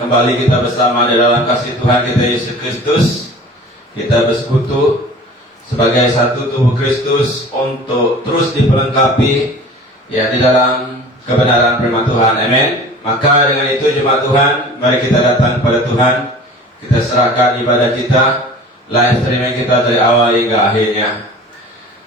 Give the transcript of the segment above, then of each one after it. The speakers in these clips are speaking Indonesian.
Kembali kita bersama di dalam kasih Tuhan kita Yesus Kristus. Kita bersekutu sebagai satu tubuh Kristus untuk terus diperlengkapi ya di dalam kebenaran firman Tuhan. Amin. Maka dengan itu jemaat Tuhan, mari kita datang kepada Tuhan. Kita serahkan ibadah kita, live streaming kita dari awal hingga akhirnya.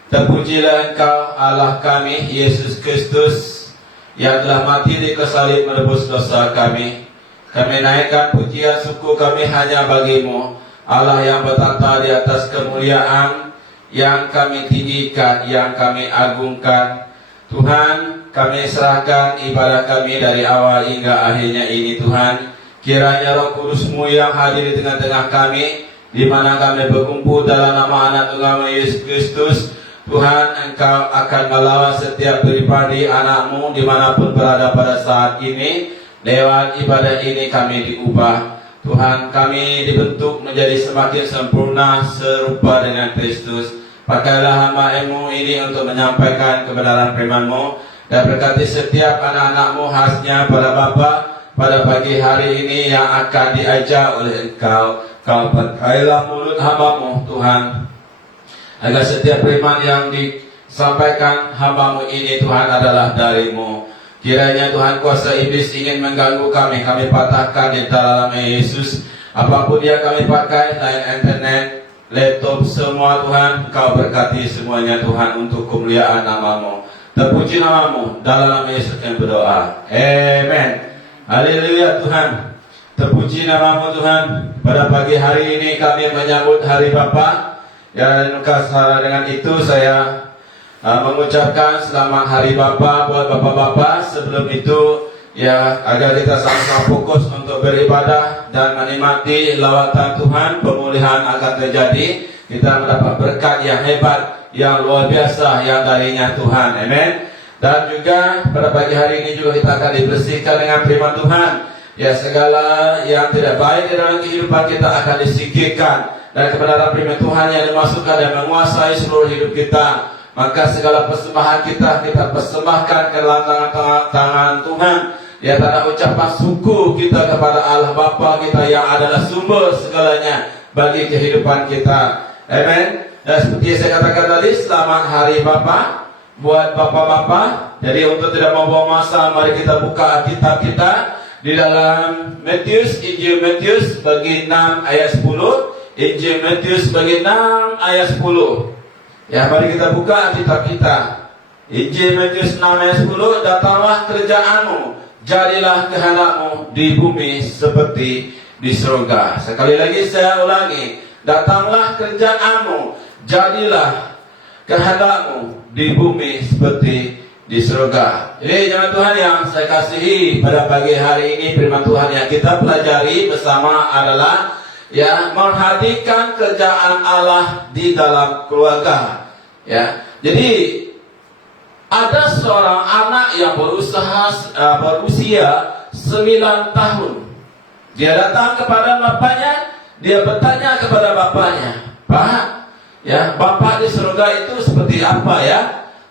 Terpujilah Engkau Allah kami Yesus Kristus yang telah mati di kayu salib menebus dosa kami. Kami naikkan pujian syukur kami hanya bagimu, Allah yang bertata di atas kemuliaan, yang kami tinggikan, yang kami agungkan. Tuhan, kami serahkan ibadah kami dari awal hingga akhirnya ini Tuhan. Kiranya Roh Kudus-Mu yang hadir di tengah-tengah kami, di mana kami berkumpul dalam nama Anak Tunggal Yesus Kristus. Tuhan, Engkau akan melawat setiap pribadi anak-Mu dimanapun berada pada saat ini. Lewat ibadah ini kami diubah. Tuhan, kami dibentuk menjadi semakin sempurna serupa dengan Kristus. Pakailah hamba-Mu ini untuk menyampaikan kebenaran firman-Mu, dan berkati setiap anak-anak-Mu khasnya pada Bapa pada pagi hari ini yang akan diajar oleh Engkau. Kau pakailah mulut hamba-Mu Tuhan, agar setiap firman yang disampaikan hamba-Mu ini Tuhan adalah dari-Mu. Kiranya Tuhan kuasa iblis ingin mengganggu kami, kami patahkan di dalam Yesus. Apapun yang kami pakai, lain internet, laptop, semua Tuhan, Kau berkati semuanya Tuhan untuk kemuliaan nama-Mu. Terpuji nama-Mu, dalam nama Yesus kami berdoa. Amen. Haleluya Tuhan. Terpuji nama-Mu Tuhan. Pada pagi hari ini kami menyambut Hari Bapa. Dan dengan itu saya mengucapkan selamat Hari Bapa buat Bapak-bapak. Sebelum itu ya, agar kita sama-sama fokus untuk beribadah dan menikmati lawatan Tuhan, pemulihan akan terjadi. Kita mendapat berkat yang hebat, yang luar biasa yang darinya Tuhan. Amin. Dan juga pada pagi hari ini juga kita akan dibersihkan dengan firman Tuhan. Ya, segala yang tidak baik di dalam kehidupan kita akan disingkirkan, dan kebenaran firman Tuhan yang dimasukkan dan menguasai seluruh hidup kita. Maka segala persembahan kita persembahkan ke dalam tangan Tuhan. Ya, tanda ucapan syukur kita kepada Allah Bapa kita yang adalah sumber segalanya bagi kehidupan kita. Amen. Dan seperti yang saya katakan tadi, selamat Hari Bapa buat Bapak-bapak. Jadi untuk tidak membuang masa, mari kita buka Alkitab kita di dalam Matius, Injil Matius bagi 6 ayat 10. Injil Matius bagi 6 ayat 10. Ya, mari kita buka Alkitab kita. Injil Matius 6 ayat 10. Datanglah kerjaanmu, jadilah kehendak-Mu di bumi seperti di surga. Sekali lagi saya ulangi. Datanglah kerjaanmu, jadilah kehendak-Mu di bumi seperti di surga. Jadi jemaat Tuhan yang saya kasihi, pada pagi hari ini firman Tuhan yang kita pelajari bersama adalah ya, menghadirkan kerjaan Allah di dalam keluarga. Ya, jadi ada seorang anak yang berusia 9 tahun. Dia datang kepada bapaknya, dia bertanya kepada bapaknya, "Pak, ya, Bapak di surga itu seperti apa ya?"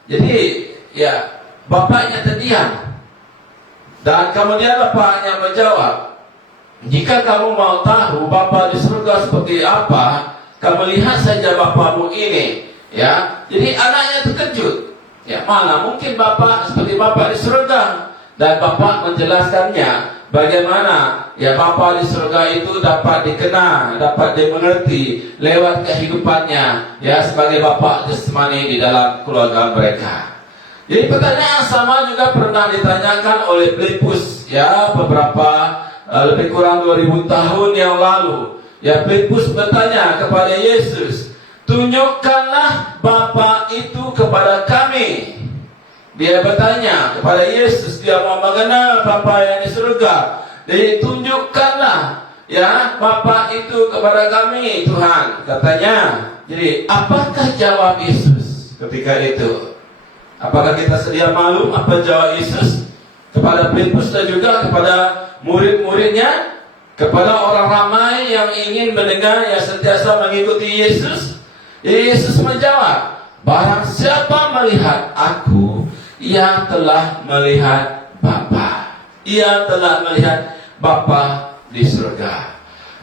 Jadi ya, bapaknya terdiam. Dan kemudian bapaknya menjawab, "Jika kamu mau tahu Bapa di surga seperti apa, kamu lihat saja Bapamu ini." Ya, jadi anaknya terkejut. Ya, mana mungkin Bapa seperti Bapa di surga? Dan Bapa menjelaskannya bagaimana ya Bapa di surga itu dapat dikenal, dapat dimengerti lewat kehidupannya ya sebagai Bapa jasmani di dalam keluarga mereka. Jadi pertanyaan sama juga pernah ditanyakan oleh Filipus ya beberapa lebih kurang 2000 tahun yang lalu. Ya, Filipus bertanya kepada Yesus, "Tunjukkanlah Bapa itu kepada kami." Dia bertanya kepada Yesus, dia mau mengenal Bapa yang di surga. Jadi tunjukkanlah ya Bapa itu kepada kami Tuhan, katanya. Jadi apakah jawab Yesus ketika itu? Apakah kita sedia malu apa jawab Yesus kepada Filipus dan juga kepada murid-muridnya, kepada orang ramai yang ingin mendengar, yang sentiasa mengikuti Yesus? Yesus menjawab, "Barang siapa melihat Aku, ia telah melihat Bapa." Ia telah melihat Bapa di surga.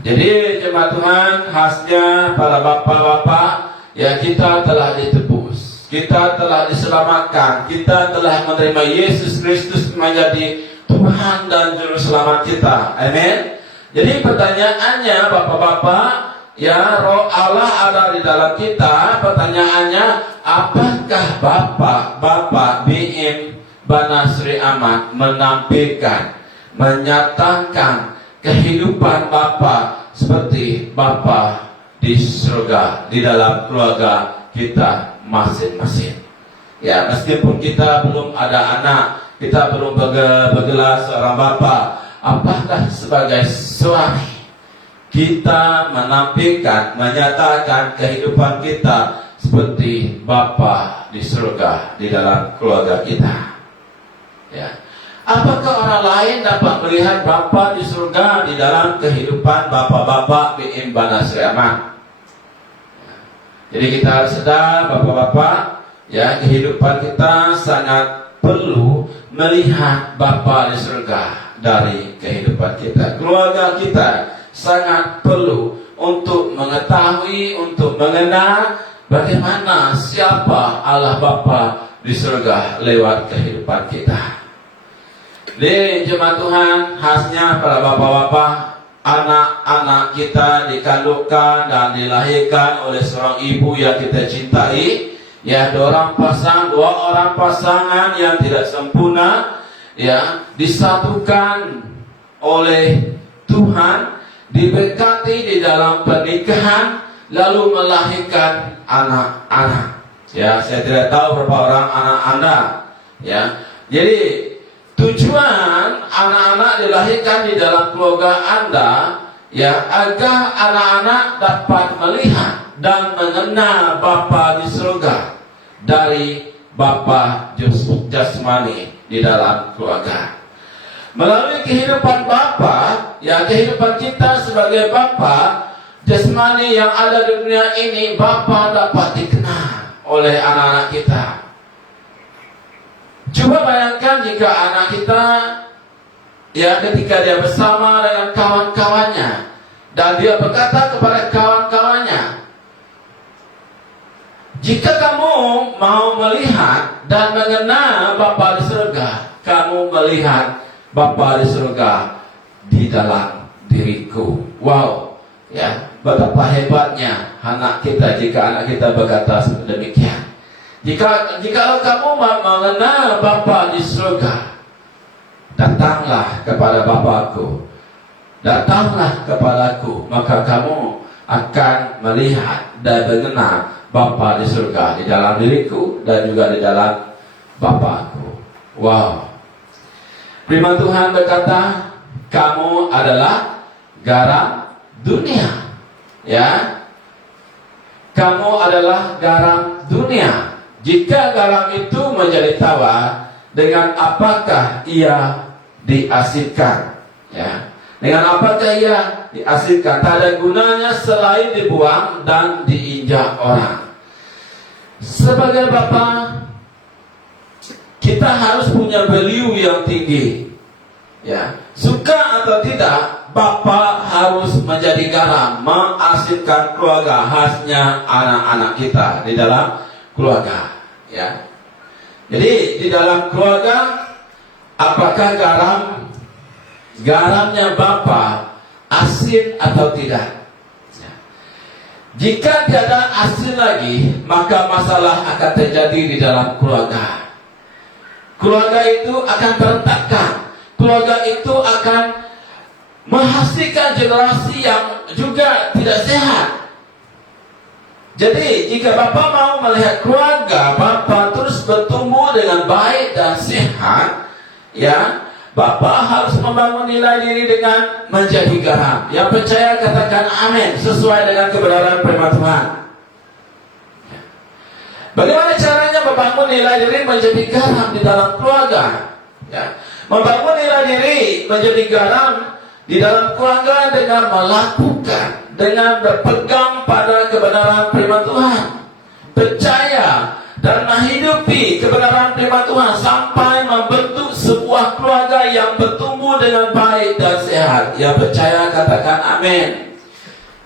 Jadi jemaat Tuhan, khasnya para bapak-bapak, ya kita telah ditebus, kita telah diselamatkan, kita telah menerima Yesus Kristus menjadi Tuhan dan Juru Selamat kita. Amin. Jadi pertanyaannya bapak-bapak, ya Roh Allah ada di dalam kita. Pertanyaannya, apakah Bapak BM Banasri Ahmad menampilkan, menyatakan kehidupan Bapa seperti Bapa di surga di dalam keluarga kita masing-masing? Ya, meskipun kita belum ada anak, kita belum bergelar seorang bapa, apakah sebagai suami kita menampilkan, menyatakan kehidupan kita seperti Bapa di surga di dalam keluarga kita? Ya. Apakah orang lain dapat melihat Bapa di surga di dalam kehidupan bapak-bapak BM Banasri Ahmad? Ya. Jadi kita harus sadar bapak-bapak, ya, kehidupan kita sangat perlu melihat Bapa di surga dari kehidupan kita. Keluarga kita sangat perlu untuk mengetahui, untuk mengenal bagaimana siapa Allah Bapa di surga lewat kehidupan kita. Di jemaat Tuhan, khasnya para bapak-bapak, anak-anak kita dikandungkan dan dilahirkan oleh seorang ibu yang kita cintai. Ya, dua orang pasangan yang tidak sempurna, ya, disatukan oleh Tuhan, diberkati di dalam pernikahan, lalu melahirkan anak-anak. Ya, saya tidak tahu berapa orang anak Anda. Ya, jadi tujuan anak-anak dilahirkan di dalam keluarga Anda, ya, agar anak-anak dapat melihat dan mengenal Bapa di surga dari Bapa jasmani di dalam keluarga. Melalui kehidupan Bapa, ya, kehidupan kita sebagai Bapa jasmani yang ada di dunia ini, Bapa dapat dikenal oleh anak-anak kita. Coba bayangkan jika anak kita, ya, ketika dia bersama dengan kawan-kawannya dan dia berkata kepada kawan-kawannya, jika kamu mau melihat dan mengenal Bapa di surga, kamu melihat Bapa di surga di dalam diriku. Wow, ya, betapa hebatnya anak kita jika anak kita berkata demikian. Jika kamu mengenal Bapa di surga, datanglah kepada Bapakku, datanglah kepadaku, maka kamu akan melihat dan mengenal Bapa di surga di dalam diriku dan juga di dalam Bapakku. Wow. Firman Tuhan berkata, kamu adalah garam dunia. Ya, kamu adalah garam dunia. Jika garam itu menjadi tawar, dengan apakah ia diasinkan? Ya, dengan apakah ia diasinkan? Tak ada gunanya selain dibuang dan diinjak orang. Sebagai Bapa, kita harus punya value yang tinggi. Ya, suka atau tidak, Bapa harus menjadi garam, mengasinkan keluarga, khasnya anak-anak kita di dalam keluarga. Ya, jadi di dalam keluarga, apakah garamnya Bapa asin atau tidak? Ya. Jika tiada asin lagi, maka masalah akan terjadi di dalam keluarga. Keluarga itu akan berantakan. Keluarga itu akan menghasilkan generasi yang juga tidak sehat. Jadi jika Bapak mau melihat keluarga Bapak terus bertumbuh dengan baik dan sehat, ya, Bapak harus membangun nilai diri dengan menjadi garam. Yang percaya katakan amin, sesuai dengan kebenaran firman Tuhan. Bagaimana caranya membangun nilai diri menjadi garam di dalam keluarga? Ya, membangun nilai diri menjadi garam di dalam keluarga dengan melakukan, dengan berpegang pada kebenaran firman Tuhan, percaya dan menghidupi kebenaran firman Tuhan sampai membentuk sebuah keluarga yang bertumbuh dengan baik baik dan sehat. Yang percaya katakan amin.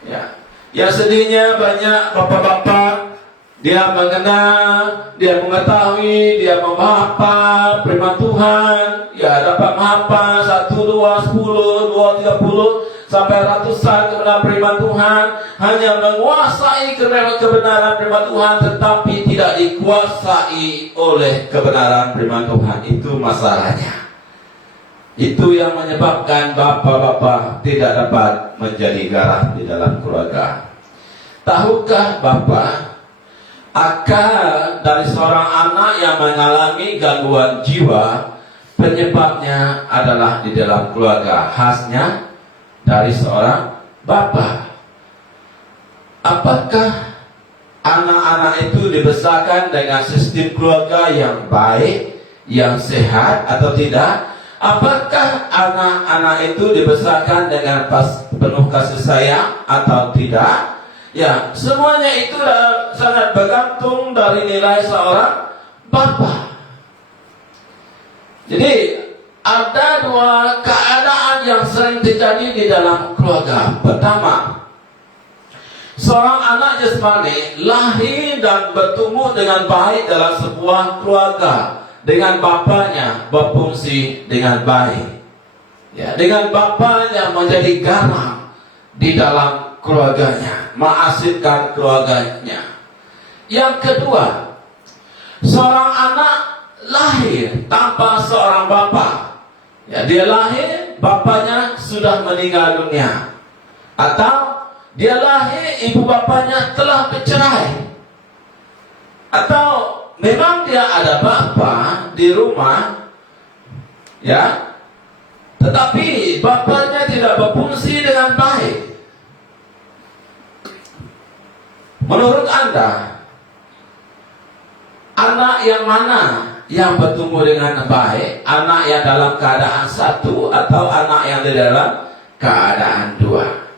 Ya. Yang sedihnya banyak bapak-bapak, dia mengenal, dia mengetahui, dia menghafal firman Tuhan, ya dapat menghafal 1, 2, 10, 2, 30 sampai ratusan kebenaran firman Tuhan, hanya menguasai kebenaran firman Tuhan, tetapi tidak dikuasai oleh kebenaran firman Tuhan. Itu masalahnya. Itu yang menyebabkan bapak-bapak tidak dapat menjadi garam di dalam keluarga. Tahukah bapak, akar dari seorang anak yang mengalami gangguan jiwa, penyebabnya adalah di dalam keluarga, khasnya dari seorang bapak. Apakah anak-anak itu dibesarkan dengan sistem keluarga yang baik, yang sehat atau tidak? Apakah anak-anak itu dibesarkan dengan penuh kasih sayang atau tidak? Ya, semuanya itu sangat bergantung dari nilai seorang bapak. Jadi ada dua keadaan yang sering terjadi di dalam keluarga. Pertama, seorang anak jasmani lahir dan bertumbuh dengan baik dalam sebuah keluarga, dengan bapaknya berfungsi dengan baik, ya, dengan bapaknya menjadi garam di dalam keluarganya, mengasihkan keluarganya. Yang kedua, seorang anak lahir tanpa seorang bapak, ya, dia lahir bapaknya sudah meninggal dunia, atau dia lahir ibu bapaknya telah bercerai, atau memang dia ada bapak di rumah, ya, tetapi bapaknya tidak berfungsi dengan baik. Menurut Anda, anak yang mana yang bertumbuh dengan baik? Anak yang dalam keadaan satu atau anak yang di dalam keadaan dua?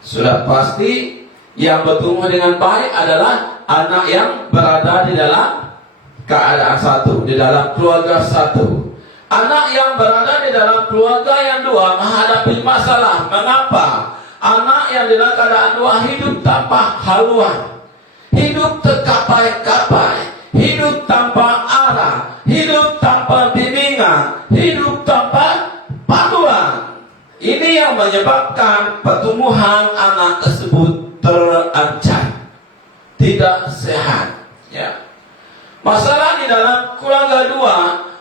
Sudah pasti yang bertumbuh dengan baik adalah anak yang berada di dalam keadaan satu, di dalam keluarga satu. Anak yang berada di dalam keluarga yang dua menghadapi masalah. Mengapa? Anak yang di dalam keadaan dua hidup tanpa haluan, hidup terkapai-kapai, hidup tanpa arah, hidup tanpa bimbingan, hidup tanpa panduan. Ini yang menyebabkan pertumbuhan anak tersebut terancam, tidak sehat, ya. Masalah di dalam keluarga dua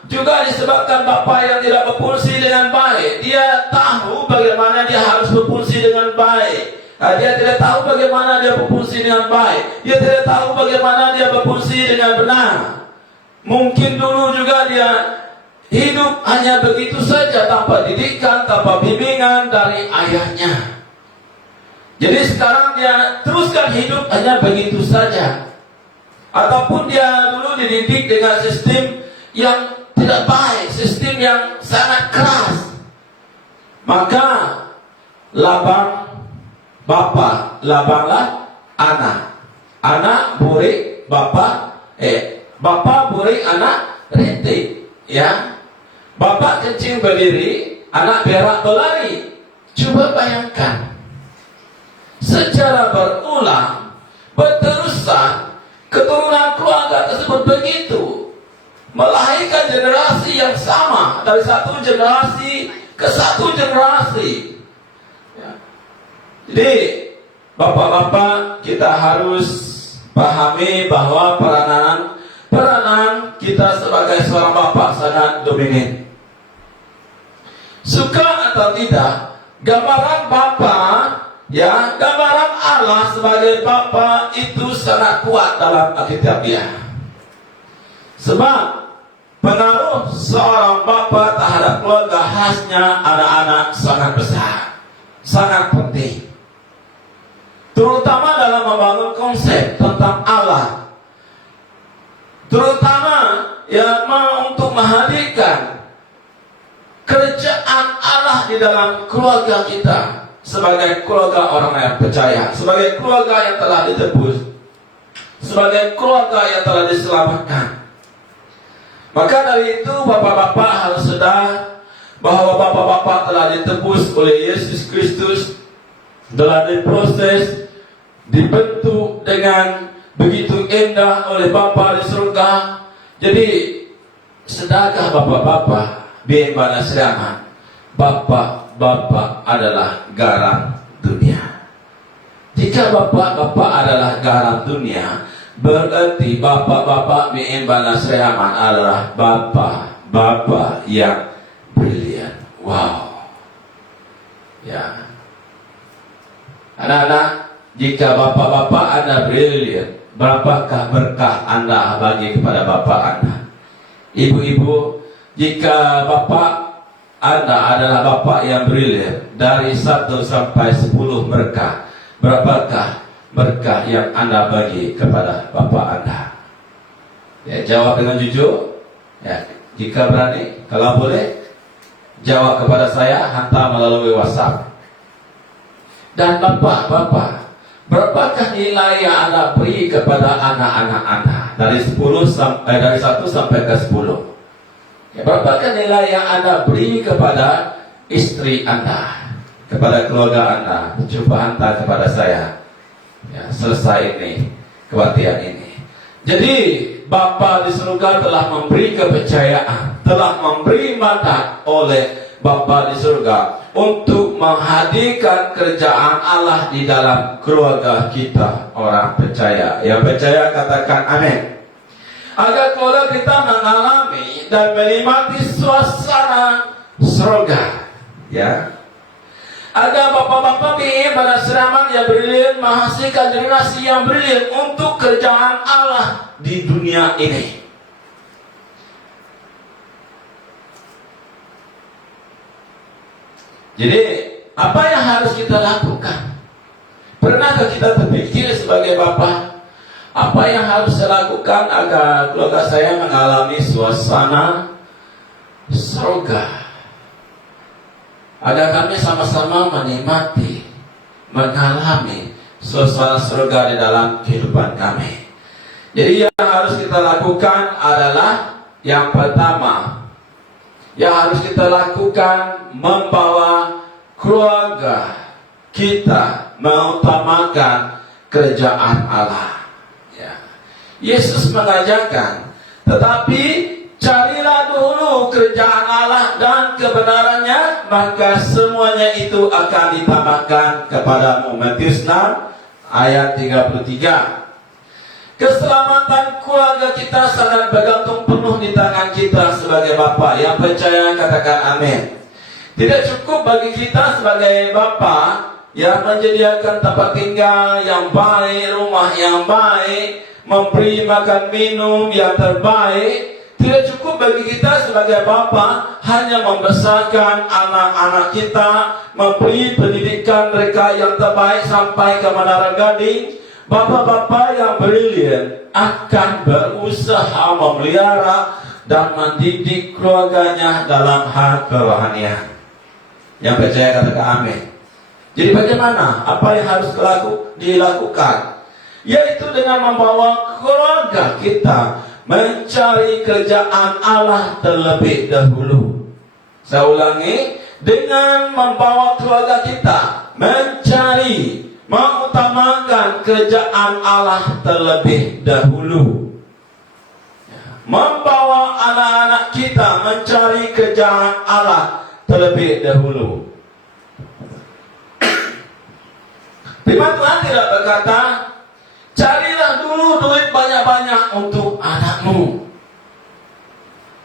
juga disebabkan bapak yang tidak berfungsi dengan baik. Dia tahu bagaimana dia harus berfungsi dengan baik, dia tidak tahu bagaimana dia berfungsi dengan baik, dia tidak tahu bagaimana dia berfungsi dengan benar. Mungkin dulu juga dia hidup hanya begitu saja, tanpa didikan, tanpa bimbingan dari ayahnya. Jadi sekarang dia teruskan hidup hanya begitu saja, ataupun dia dulu dididik dengan sistem yang tidak baik, sistem yang sangat keras. Maka labang bapak, labanglah anak. Anak burik bapak, bapak burik anak rintik, ya. Bapak kencing berdiri, anak berak berlari. Coba bayangkan, secara berulang, berterusan, keturunan keluarga tersebut begitu, melahirkan generasi yang sama, dari satu generasi ke satu generasi, ya. Jadi bapak-bapak, kita harus pahami bahwa peranan kita sebagai seorang bapak sangat dominan. Suka atau tidak, gambaran bapak, ya, gambaran Allah sebagai bapak itu sangat kuat dalam Alkitabiah. Sebab pengaruh seorang bapak terhadap keluarga, khasnya anak-anak, sangat besar, sangat penting. Terutama dalam membangun konsep tentang Allah, terutama ya untuk menghadirkan kerjaan Allah di dalam keluarga kita, sebagai keluarga orang yang percaya, sebagai keluarga yang telah ditebus, sebagai keluarga yang telah diselamatkan. Maka dari itu bapak-bapak harus sadar bahwa bapak-bapak telah ditebus oleh Yesus Kristus, telah diproses, dibentuk dengan begitu indah oleh Bapa di surga. Jadi, sedekah bapak-bapak bimbana siraman, bapak-bapak adalah garam dunia. Jika bapak-bapak adalah garam dunia, berarti bapak-bapak bimbana siraman adalah bapak-bapak yang brilian. Wow. Ya. Anak-anak, jika bapak-bapak Anda brilian, berapakah berkah Anda bagi kepada bapak Anda? Ibu-ibu, jika bapak Anda adalah bapak yang brilian, dari 1 sampai 10 berkah, berapakah berkah yang Anda bagi kepada bapak Anda? Ya, jawab dengan jujur. Ya, jika berani, kalau boleh, jawab kepada saya, hantar melalui WhatsApp. Dan bapak-bapak, berapakah nilai yang Anda beri kepada anak-anak Anda dari 1 sampai ke 10? Ya, berapakah nilai yang Anda beri kepada istri Anda, kepada keluarga Anda? Coba hantar kepada saya. Ya, selesai ini kebaktian ini. Jadi Bapa di surga telah memberi kepercayaan, telah memberi mandat oleh Bapa di surga untuk menghadirkan kerajaan Allah di dalam keluarga kita orang percaya. Yang percaya katakan amin. Agar keluarga kita mengalami dan menikmati suasana surga, ya. Agar bapak-bapak pada siraman yang brilian menghasilkan generasi yang brilian untuk kerajaan Allah di dunia ini. Jadi, apa yang harus kita lakukan? Pernahkah kita terpikir sebagai bapak, apa yang harus saya lakukan agar keluarga saya mengalami suasana surga? Agar kami sama-sama menikmati, mengalami suasana surga di dalam kehidupan kami. Jadi yang harus kita lakukan adalah yang pertama, yang harus kita lakukan membawa keluarga kita mengutamakan kerajaan Allah. Ya. Yesus mengajarkan, tetapi carilah dulu kerajaan Allah dan kebenarannya, maka semuanya itu akan ditambahkan kepadamu. Matius 6 ayat 33. Keselamatan keluarga kita sangat bergantung penuh di tangan kita sebagai bapa. Yang percaya katakan amin. Tidak cukup bagi kita sebagai bapa yang menyediakan tempat tinggal yang baik, rumah yang baik, memberi makan minum yang terbaik. Tidak cukup bagi kita sebagai bapa hanya membesarkan anak-anak kita, memberi pendidikan mereka yang terbaik sampai ke menara gading. Bapak-bapak yang brilian akan berusaha memelihara dan mendidik keluarganya dalam hal kerohanian. Yang percaya katakan amin. Jadi bagaimana? Apa yang harus dilakukan? Yaitu dengan membawa keluarga kita mencari kerajaan Allah terlebih dahulu. Saya ulangi, dengan membawa keluarga kita mencari, mengutamakan kerajaan Allah terlebih dahulu. Membawa anak-anak kita mencari kerajaan Allah terlebih dahulu. Firman Tuhan tidak berkata, carilah dulu duit banyak-banyak untuk anakmu.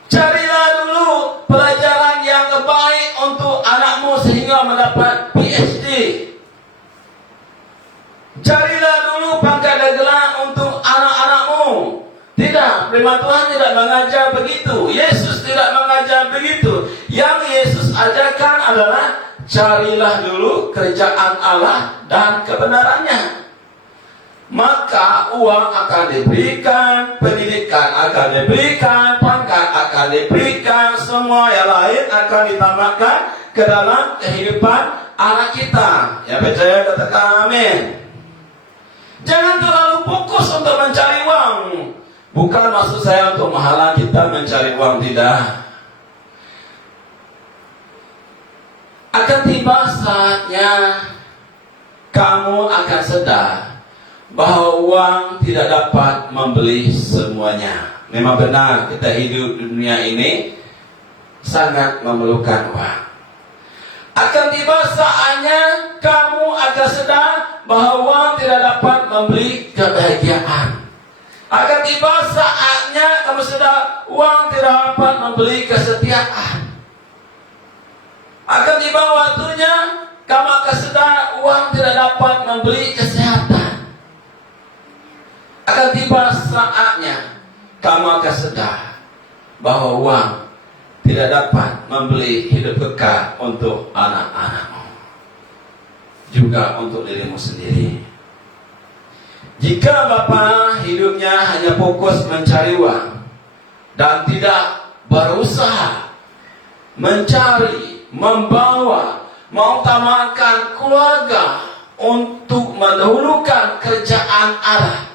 Carilah dulu pelajaran yang terbaik untuk anakmu sehingga mendapat PhD. Carilah dulu pangkat dan gelar untuk anak-anakmu. Tidak, firman Tuhan tidak mengajar begitu. Yesus tidak mengajar begitu. Yang Yesus ajarkan adalah carilah dulu kerajaan Allah dan kebenarannya. Maka uang akan diberikan, pendidikan akan diberikan, pangkat akan diberikan, semua yang lain akan ditambahkan ke dalam kehidupan anak kita. Yang percaya katakan amin. Jangan terlalu fokus untuk mencari uang. Bukan maksud saya untuk menghalang kita mencari uang, tidak. Akan tiba saatnya kamu akan sadar bahwa uang tidak dapat membeli semuanya. Memang benar, kita hidup di dunia ini sangat memerlukan uang. Akan tiba saatnya kamu akan sadar bahwa uang tidak dapat membeli kebahagiaan. Akan tiba saatnya kamu sadar uang tidak dapat membeli kesetiaan. Akan tiba waktunya kamu akan sadar uang tidak dapat membeli kesehatan. Akan tiba saatnya kamu akan sadar bahwa uang tidak dapat membeli hidup kekal untuk anak-anakmu, juga untuk dirimu sendiri. Jika Bapa hidupnya hanya fokus mencari uang dan tidak berusaha mencari, membawa, mengutamakan keluarga untuk mendahulukan kerjaan Allah,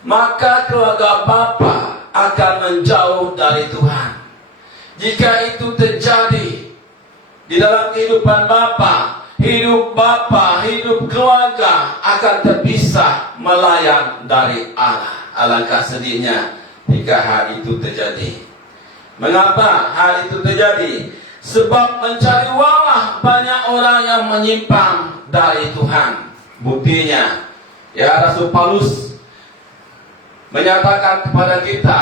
maka keluarga Bapa akan menjauh dari Tuhan. Jika itu terjadi di dalam kehidupan Bapa, hidup keluarga akan terpisah melayan dari Allah. Alangkah sedihnya jika hal itu terjadi. Mengapa hal itu terjadi? Sebab mencari uanglah banyak orang yang menyimpang dari Tuhan. Buktinya, ya Rasul Paulus menyatakan kepada kita,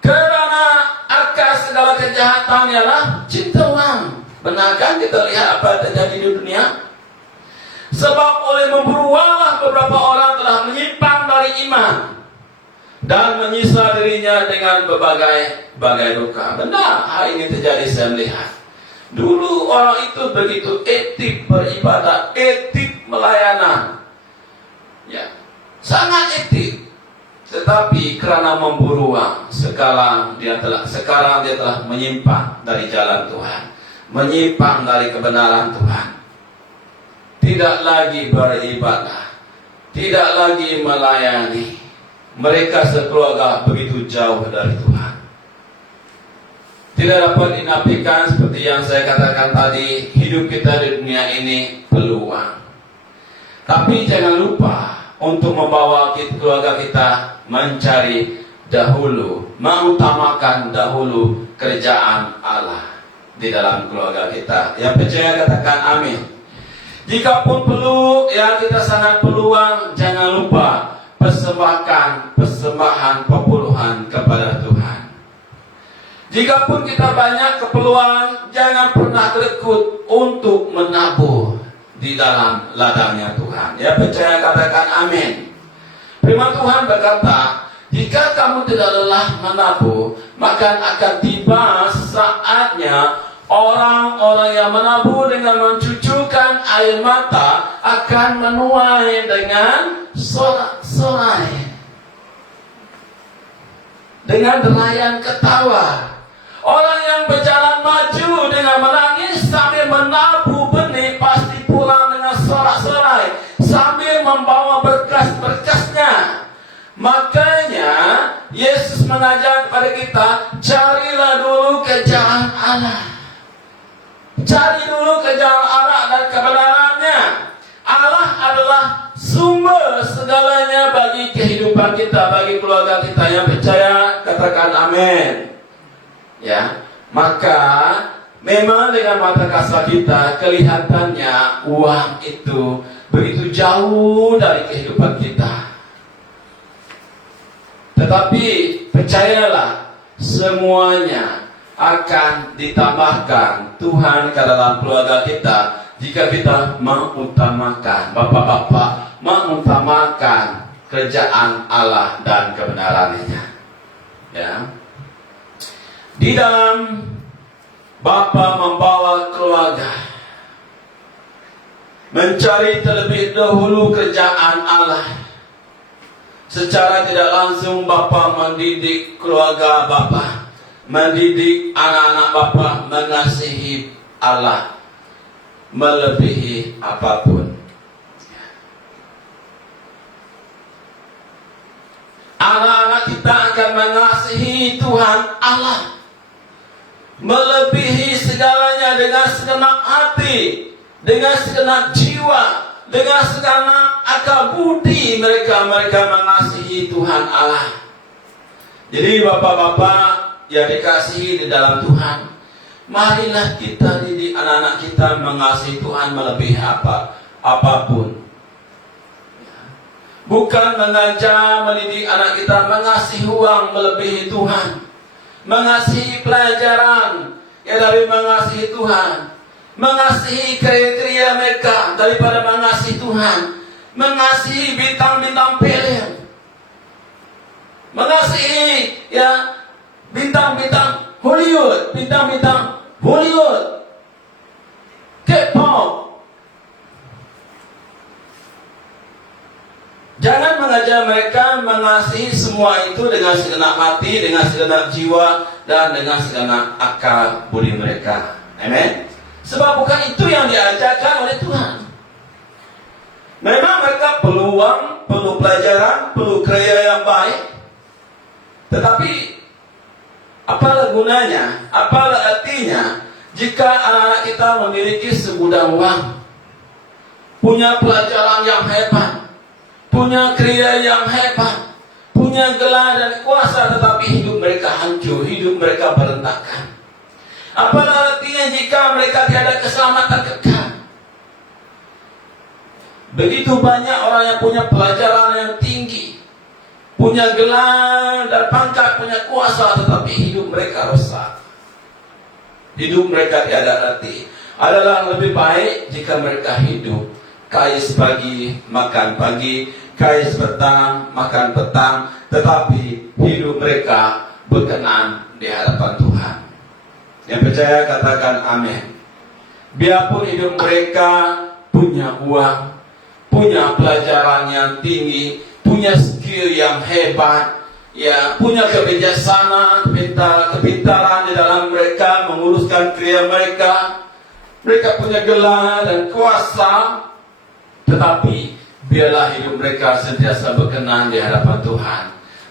karena akar segala kejahatan ialah cinta uang. Benar kan kita lihat apa yang terjadi di dunia? Sebab oleh memburu uanglah beberapa orang telah menyimpang dari iman dan menyiksa dirinya dengan berbagai duka. Benar, hal ini terjadi, saya melihat. Dulu orang itu begitu etik beribadah, etik melayanan, ya, sangat etik. Tetapi karena memburu uang, sekarang dia telah menyimpang dari jalan Tuhan, menyimpang dari kebenaran Tuhan. Tidak lagi beribadah, tidak lagi melayani. Mereka sekeluarga begitu jauh dari Tuhan. Tidak dapat dinafikan seperti yang saya katakan tadi, hidup kita di dunia ini perlu uang. Tapi jangan lupa untuk membawa keluarga kita mencari dahulu, mengutamakan dahulu kerjaan Allah di dalam keluarga kita. Yang percaya katakan amin. Jikapun perlu, ya kita sangat perlu uang, jangan lupa persembahan perpuluhan kepada Tuhan. Jikapun kita banyak keperluan, jangan pernah takut untuk menabur di dalam ladangnya Tuhan. Ya percaya katakan amin. Firman Tuhan berkata, jika kamu tidak lelah menabur, maka akan tiba saatnya orang-orang yang menabur dengan mencucurkan air mata akan menuai dengan sorak-sorai, dengan derayan ketawa. Orang yang berjalan maju dengan menangis sambil menabur benih pasti pulang dengan sorak-sorai sambil membawa berkas-berkasnya. Makanya Yesus mengajar kepada kita, carilah dulu kerajaan Allah. Cari dulu kerajaan Allah dan kebenarannya. Allah adalah sumber segalanya bagi kehidupan kita, bagi keluarga kita. Yang percaya katakan amin. Ya, maka memang dengan mata kasar kita kelihatannya uang itu begitu jauh dari kehidupan kita. Tetapi percayalah, semuanya akan ditambahkan Tuhan ke dalam keluarga kita jika kita mengutamakan, bapak-bapak, mengutamakan kerajaan Allah dan kebenarannya. Ya. Di dalam Bapa membawa keluarga mencari terlebih dahulu kerajaan Allah. Secara tidak langsung Bapa mendidik keluarga Bapa, mendidik anak-anak Bapa mengasihi Allah melebihi apapun. Anak-anak kita akan mengasihi Tuhan Allah melebihi segalanya, dengan segenap hati, dengan segenap jiwa, dengan segenap akal budi mereka mengasihi Tuhan Allah. Jadi bapak-bapak yang dikasihi di dalam Tuhan, marilah kita didik anak-anak kita mengasihi Tuhan melebihi apapun. Bukan mengajar, mendidik anak kita mengasihi uang melebihi Tuhan, mengasihi pelajaran dari mengasihi Tuhan, mengasihi kriya-kriya mereka daripada mengasihi Tuhan, mengasihi bintang-bintang film, mengasihi bintang-bintang Hollywood, K-pop. Jangan mengajar mereka mengasihi semua itu dengan segenap hati, dengan segenap jiwa, dan dengan segenap akal budi mereka. Amin. Sebab bukan itu yang diajarkan oleh Tuhan. Memang mereka perlu uang, perlu pelajaran, perlu kerja yang baik. Tetapi apalah gunanya, apalah artinya jika anak-anak kita memiliki segudang uang, punya pelajaran yang hebat, punya kerja yang hebat, punya gelar dan kuasa, tetapi hidup mereka hancur, hidup mereka berantakan. Apalah artinya jika mereka tiada keselamatan kekal? Begitu banyak orang yang punya pelajaran yang tinggi, punya gelar dan pangkat, punya kuasa, tetapi hidup mereka rusak. Hidup mereka tiada arti. Adalah lebih baik jika mereka hidup kais pagi, makan pagi, kais petang, makan petang, tetapi hidup mereka berkenan di hadapan Tuhan. Yang percaya katakan amin. Biarpun hidup mereka punya uang, punya pelajaran yang tinggi, punya skill yang hebat, punya kebijaksanaan, kepintaran di dalam mereka menguruskan kerja mereka, mereka punya gelar dan kuasa, tetapi biarlah hidup mereka sentiasa berkenan di hadapan Tuhan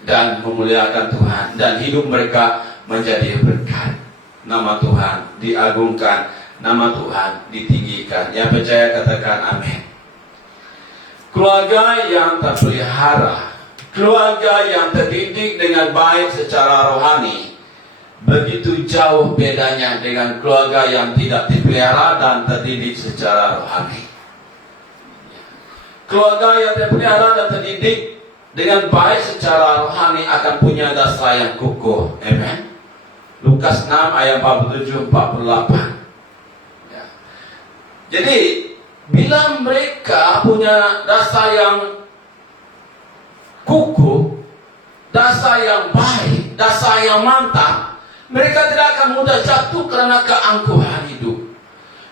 dan memuliakan Tuhan, dan hidup mereka menjadi berkat. Nama Tuhan diagungkan, nama Tuhan ditinggikan. Yang percaya katakan amin. Keluarga yang terpelihara, keluarga yang terdidik dengan baik secara rohani, begitu jauh bedanya dengan keluarga yang tidak dipelihara dan terdidik secara rohani. Keluarga yang terpelihara dan terdidik dengan baik secara rohani akan punya dasar yang kukuh. Amen. Lukas 6 ayat 47-48. Jadi bila mereka punya dasar yang kukuh, dasar yang baik, dasar yang mantap, mereka tidak akan mudah jatuh karena keangkuhan hidup.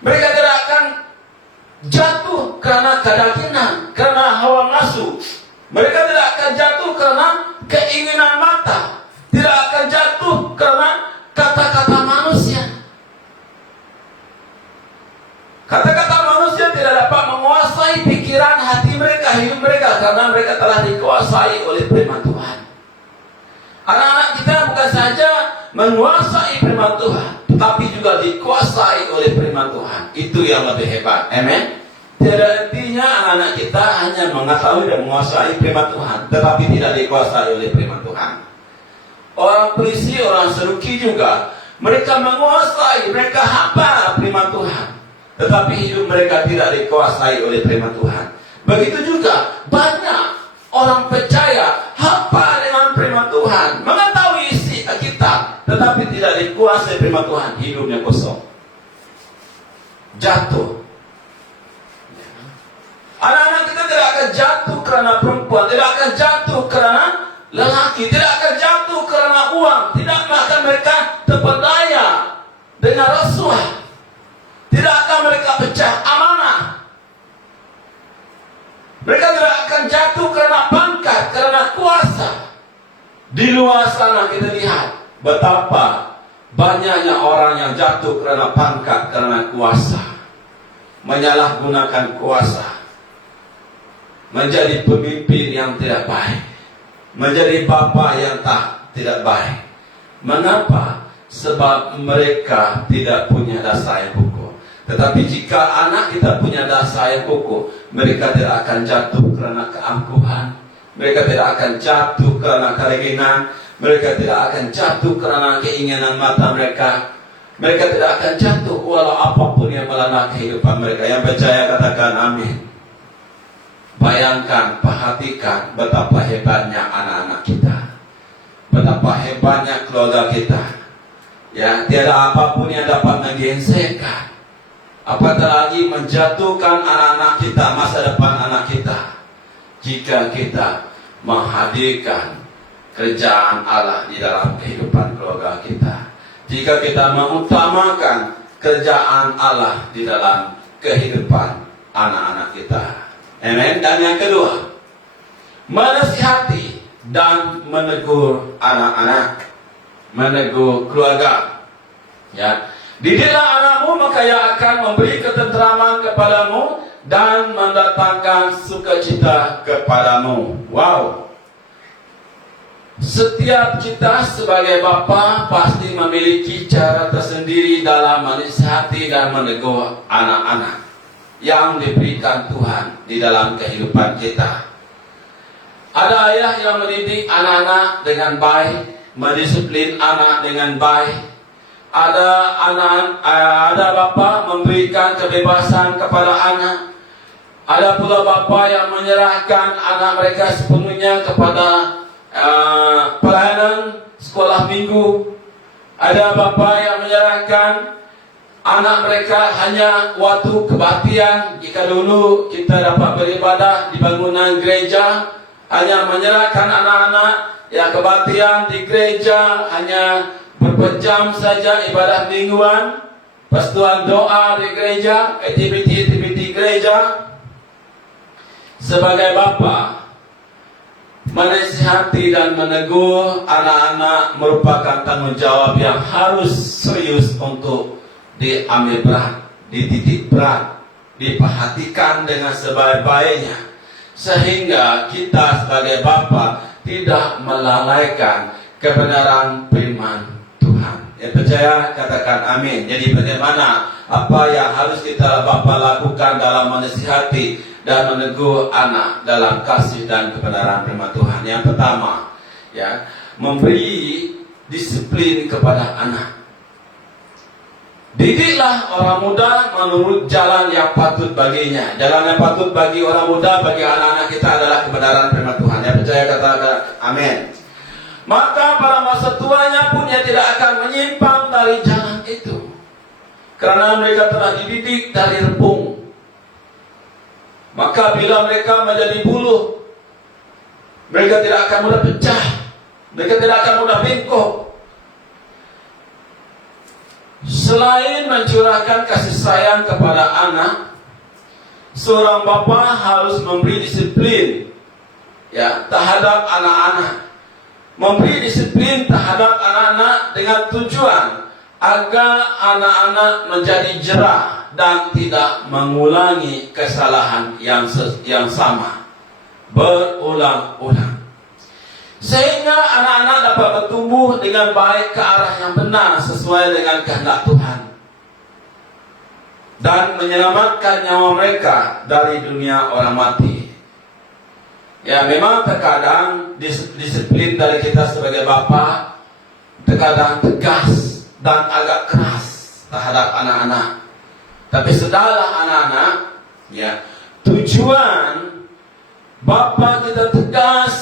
Mereka tidak akan jatuh karena kedagingan, karena hawa nafsu. Mereka tidak akan jatuh karena keinginan mata, tidak akan jatuh karena kata-kata manusia. Kata-kata manusia tidak dapat menguasai pikiran hati mereka, hidup mereka, karena mereka telah dikuasai oleh firman Tuhan. Anak-anak kita bukan saja menguasai firman Tuhan, tetapi juga dikuasai oleh firman Tuhan. Itu yang lebih hebat. Amen. Tidak artinya anak-anak kita hanya mengetahui dan menguasai firman Tuhan, tetapi tidak dikuasai oleh firman Tuhan. Orang polisi, orang seruki juga, mereka menguasai, mereka hafal firman Tuhan, tetapi hidup mereka tidak dikuasai oleh firman Tuhan. Begitu juga banyak orang percaya hafal dengan firman Tuhan, mengetahui isi Alkitab, tetapi tidak dikuasai firman Tuhan, hidupnya kosong, jatuh. Anak-anak kita tidak akan jatuh karena perempuan, tidak akan jatuh karena lelaki, tidak akan jatuh karena uang, tidak akan mereka terpedaya dengan rasuah, tidak akan mereka pecah amanah. Mereka tidak akan jatuh karena pangkat, karena kuasa. Di luar sana kita lihat betapa banyaknya orang yang jatuh karena pangkat, karena kuasa, menyalahgunakan kuasa, menjadi pemimpin yang tidak baik, menjadi bapa yang tidak baik. Mengapa? sebab mereka tidak punya dasar yang kokoh. Tetapi jika anak kita punya dasar yang kokoh, mereka tidak akan jatuh karena keangkuhan, mereka tidak akan jatuh karena keregingan, mereka tidak akan jatuh karena keinginan mata mereka. Mereka tidak akan jatuh walau apapun yang melanda kehidupan mereka. Yang percaya katakan amin. Bayangkan, perhatikan betapa hebatnya anak-anak kita, betapa hebatnya keluarga kita. Ya, tiada apapun yang dapat menggeserkan, apatah lagi menjatuhkan anak-anak kita, masa depan anak kita, jika kita menghadirkan kerjaan Allah di dalam kehidupan keluarga kita, jika kita mengutamakan kerjaan Allah di dalam kehidupan anak-anak kita. Amen. Dan yang kedua, menasihati dan menegur anak-anak, menegur keluarga. Ya, didiklah anakmu, maka ia akan memberi ketenteraman kepadamu dan mendatangkan sukacita kepadamu. Wow. Setiap kita sebagai bapa pasti memiliki cara tersendiri dalam menasihati dan menegur anak-anak yang diberikan Tuhan di dalam kehidupan kita. Ada ayah yang mendidik anak-anak dengan baik, mendisiplin anak dengan baik. Ada bapa memberikan kebebasan kepada anak. Ada pula bapa yang menyerahkan anak mereka sepenuhnya kepada pelayanan sekolah minggu. Ada bapa yang menyerahkan anak mereka hanya waktu kebaktian. Jika dulu kita dapat beribadah di bangunan gereja, hanya menyerahkan anak-anak ya kebaktian di gereja, hanya beberapa jam saja ibadah mingguan, persekutuan doa di gereja, aktiviti gereja. Sebagai bapa, menasihati dan menegur anak-anak merupakan tanggung jawab yang harus serius untuk diambil berat, dititik berat, diperhatikan dengan sebaik-baiknya, sehingga kita sebagai bapa tidak melalaikan kebenaran firman Tuhan. Yang percaya katakan amin. Jadi bagaimana, apa yang harus kita bapa lakukan dalam menasihati dan menegur anak dalam kasih dan kebenaran firman Tuhan? Yang pertama, ya, memberi disiplin kepada anak. Didiklah orang muda menurut jalan yang patut baginya. Jalan yang patut bagi orang muda, bagi anak-anak kita adalah kebenaran firman Tuhan. Yang percaya katakan amin. Maka pada masa tuanya pun ia tidak akan menyimpang dari jalan itu, karena mereka telah dididik dari rebung. Maka bila mereka menjadi buluh, mereka tidak akan mudah pecah, mereka tidak akan mudah bengkok. Selain mencurahkan kasih sayang kepada anak, seorang bapa harus memberi disiplin ya terhadap anak-anak. Memberi disiplin terhadap anak-anak dengan tujuan agar anak-anak menjadi jerah dan tidak mengulangi kesalahan yang sama berulang-ulang, sehingga anak-anak dapat bertumbuh dengan baik ke arah yang benar sesuai dengan kehendak Tuhan dan menyelamatkan nyawa mereka dari dunia orang mati. Ya, memang terkadang disiplin dari kita sebagai bapa terkadang tegas dan agak keras terhadap anak-anak. Tapi saudara anak-anak, ya, tujuan bapa kita tegas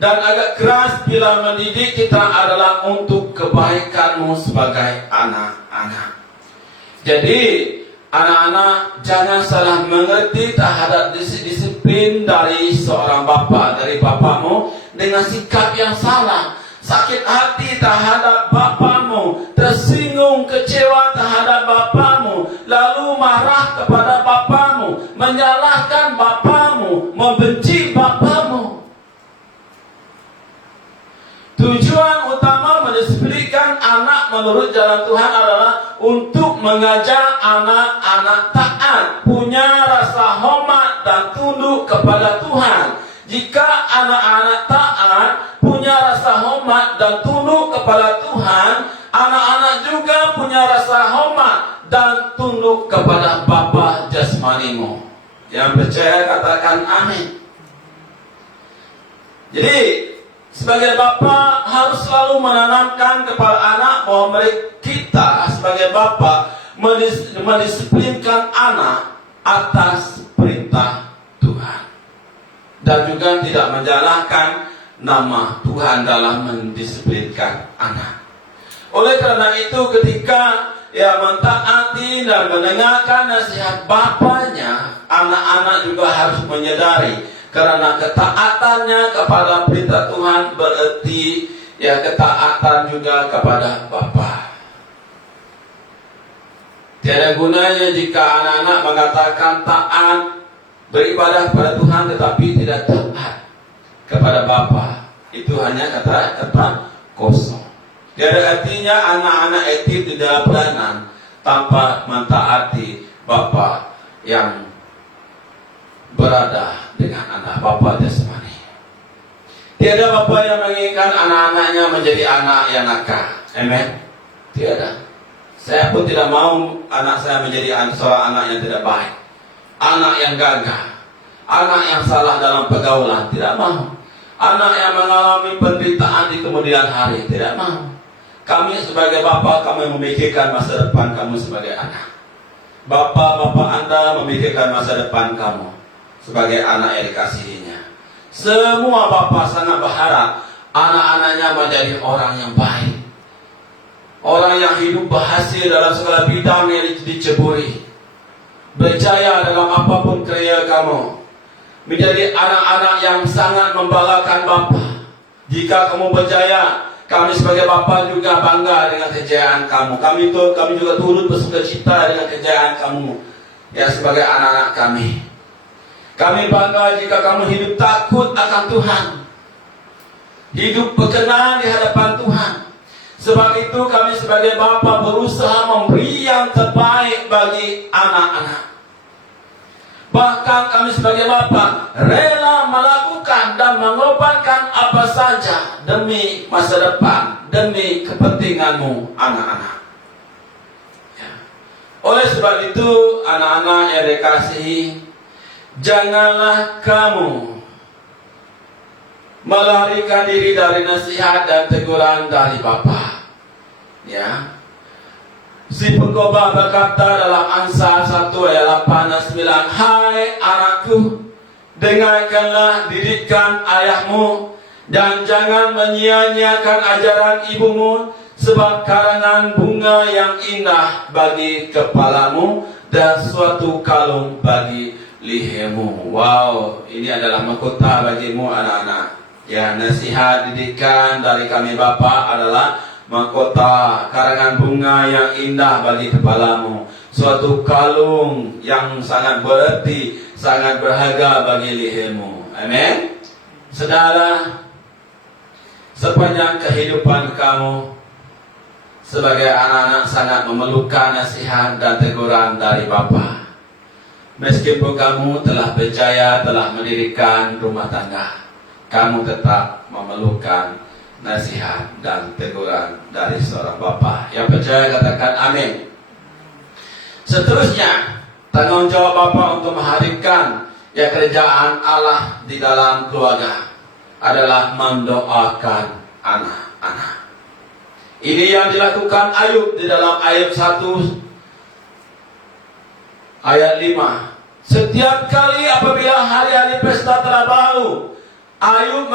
dan agak keras bila mendidik kita adalah untuk kebaikanmu sebagai anak-anak. Jadi anak-anak jangan salah mengerti terhadap disiplin dari seorang bapa, dari bapamu dengan sikap yang salah, sakit hati terhadap bapamu, tersinggung, kecewa terhadap bapamu, lalu marah kepada bapamu, menyalahkan bapamu, membenci bapamu. Tujuan utama mendisiplinkan anak menurut jalan Tuhan adalah untuk mengajar anak-anak taat, punya rasa hormat dan tunduk kepada Tuhan. Jika anak-anak taat, punya rasa hormat dan tunduk kepada Tuhan, anak Yang percaya katakan amin. Jadi sebagai bapa harus selalu menanamkan kepada anak bahwa kita sebagai bapa mendisiplinkan anak atas perintah Tuhan, dan juga tidak menjalankan nama Tuhan dalam mendisiplinkan anak. Oleh karena itu, ketika mentaati dan mendengarkan nasihat bapaknya, anak-anak juga harus menyadari, karena ketaatannya kepada perintah Tuhan berarti ketaatan juga kepada Bapa. Tiada gunanya jika anak-anak mengatakan taat beribadah kepada Tuhan tetapi tidak taat kepada Bapa. Itu hanya kata kosong. Tiada artinya anak-anak aktif di dalam peranan tanpa mentaati Bapa yang berada dengan anak, Bapa jasmani. Tiada bapa yang menginginkan anak-anaknya menjadi anak yang nakal. Amen. Tiada. Saya pun tidak mau anak saya menjadi seorang anak yang tidak baik, anak yang gagal, anak yang salah dalam pergaulan. Tidak mau. Anak yang mengalami penderitaan di kemudian hari. Tidak mau. Kami sebagai bapa, kami memikirkan masa depan kamu sebagai anak. Bapak-bapak Anda memikirkan masa depan kamu sebagai anak yang dikasihinya. Semua bapa sangat berharap anak-anaknya menjadi orang yang baik, orang yang hidup berhasil dalam segala bidang yang diceburi, berjaya dalam apapun karya kamu, menjadi anak-anak yang sangat membanggakan bapa. Jika kamu berjaya, kami sebagai bapa juga bangga dengan kejayaan kamu. Kami juga turut bersukacita dengan kejayaan kamu sebagai anak-anak kami. Kami bangga jika kamu hidup takut akan Tuhan, hidup berkenan di hadapan Tuhan. Sebab itu kami sebagai bapa berusaha memberi yang terbaik bagi anak-anak. Bahkan kami sebagai bapa rela melakukan dan mengorbankan apa saja demi masa depan, demi kepentinganmu anak-anak. Oleh sebab itu, anak-anak yang dikasihi, janganlah kamu melarikan diri dari nasihat dan teguran dari Bapa. Si pengkhotbah berkata dalam Amsal 1 ayat 8 dan 9, "Hai anakku, dengarkanlah didikan ayahmu, dan jangan menyia-nyiakan ajaran ibumu, sebab karangan bunga yang indah bagi kepalamu dan suatu kalung bagi lihemu." Wow, ini adalah mahkota bagimu anak-anak. Nasihat didikan dari kami Bapa adalah mahkota, karangan bunga yang indah bagi kepalamu, suatu kalung yang sangat berarti, sangat berharga bagi lihemu. Amin. Saudara, sepanjang kehidupan kamu sebagai anak-anak sangat memerlukan nasihat dan teguran dari Bapa. Meskipun kamu telah berjaya, telah mendirikan rumah tangga, kamu tetap memerlukan nasihat dan teguran dari seorang bapa. Yang percaya katakan amin. Seterusnya, tanggung jawab bapa untuk menghadirkan kerajaan Allah di dalam keluarga adalah mendoakan anak-anak. Ini yang dilakukan Ayub di dalam ayat 1 ayat 5. Setiap kali apabila hari-hari pesta telah berlalu, Ayub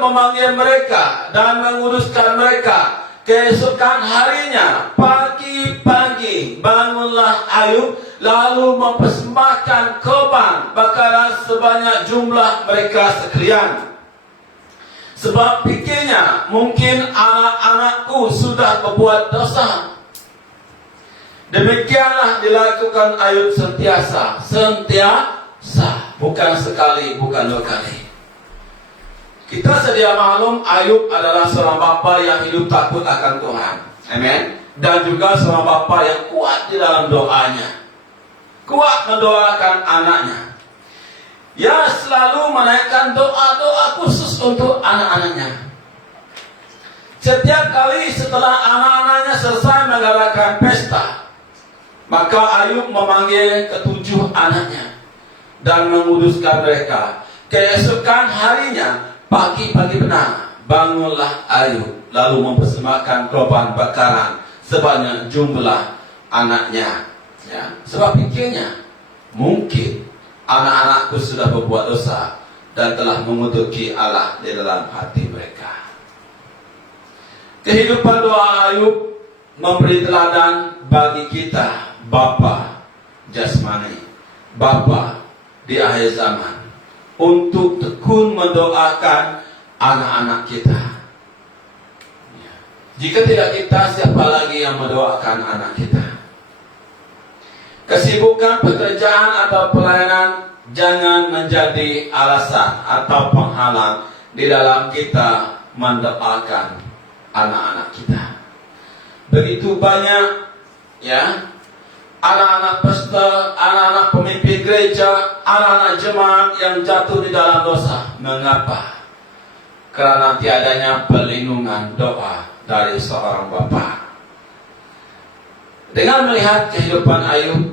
memanggil mereka dan menguruskan mereka. Keesokan harinya, pagi-pagi bangunlah Ayub, lalu mempersembahkan korban bakaran sebanyak jumlah mereka sekalian. Sebab pikirnya, mungkin anak-anakku sudah berbuat dosa. Demikianlah dilakukan Ayub sentiasa, bukan sekali, bukan dua kali. Kita sedia maklum Ayub adalah seorang bapa yang hidup takut akan Tuhan. Amin. Dan juga seorang bapa yang kuat di dalam doanya, kuat mendoakan anaknya. Selalu menaikkan doa-doa khusus untuk anak-anaknya. Setiap kali setelah anak-anaknya selesai mengadakan pesta, maka Ayub memanggil ketujuh anaknya. dan menguduskan mereka. Keesokan harinya, pagi-pagi benar, bangunlah Ayub, lalu mempersembahkan korban bakaran sebanyak jumlah anaknya. Ya, sebab pikirnya, mungkin anak-anakku sudah berbuat dosa dan telah mengutuki Allah di dalam hati mereka. Kehidupan doa Ayub memberi teladan bagi kita, bapa jasmani, bapa di akhir zaman, untuk tekun mendoakan anak-anak kita. Jika tidak kita, siapa lagi yang mendoakan anak kita? Kesibukan pekerjaan atau pelayanan jangan menjadi alasan atau penghalang di dalam kita mendoakan anak-anak kita. Begitu banyak ya anak-anak pastor, anak-anak pemimpin gereja, anak-anak jemaat yang jatuh di dalam dosa. Mengapa? Karena tiadanya perlindungan doa dari seorang bapa. Dengan melihat kehidupan Ayub,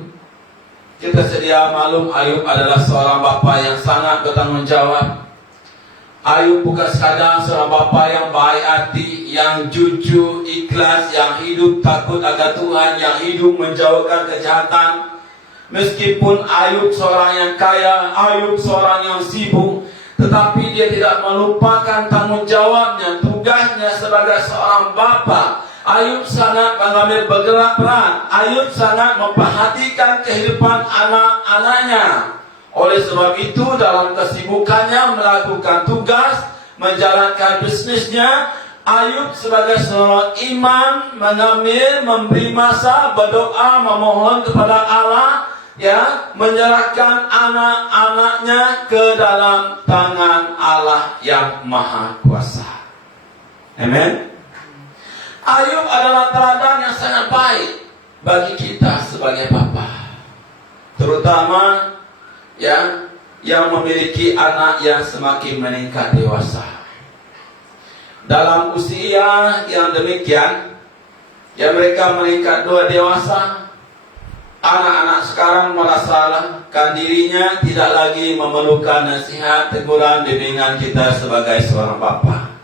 kita sedia maklum Ayub adalah seorang bapa yang sangat bertanggung jawab. Ayub bukan sekadar seorang bapa yang baik hati, yang jujur, ikhlas, yang hidup takut akan Tuhan, yang hidup menjauhkan kejahatan. Meskipun Ayub seorang yang kaya, Ayub seorang yang sibuk, tetapi dia tidak melupakan tanggung jawabnya, tugasnya sebagai seorang bapa. Ayub sangat mengambil bergerak peran. Ayub sangat memperhatikan kehidupan anak-anaknya. Oleh sebab itu, dalam kesibukannya melakukan tugas, menjalankan bisnisnya, Ayub sebagai seorang imam memberi masa berdoa, memohon kepada Allah, ya, menyerahkan anak-anaknya ke dalam tangan Allah yang Maha Kuasa. Amen. Ayub adalah teladan yang sangat baik bagi kita sebagai bapa, terutama yang memiliki anak yang semakin meningkat dewasa. Dalam usia yang demikian, ya mereka meningkat dewasa, anak-anak sekarang merasakan dirinya tidak lagi memerlukan nasihat, teguran, bimbingan kita sebagai seorang bapa.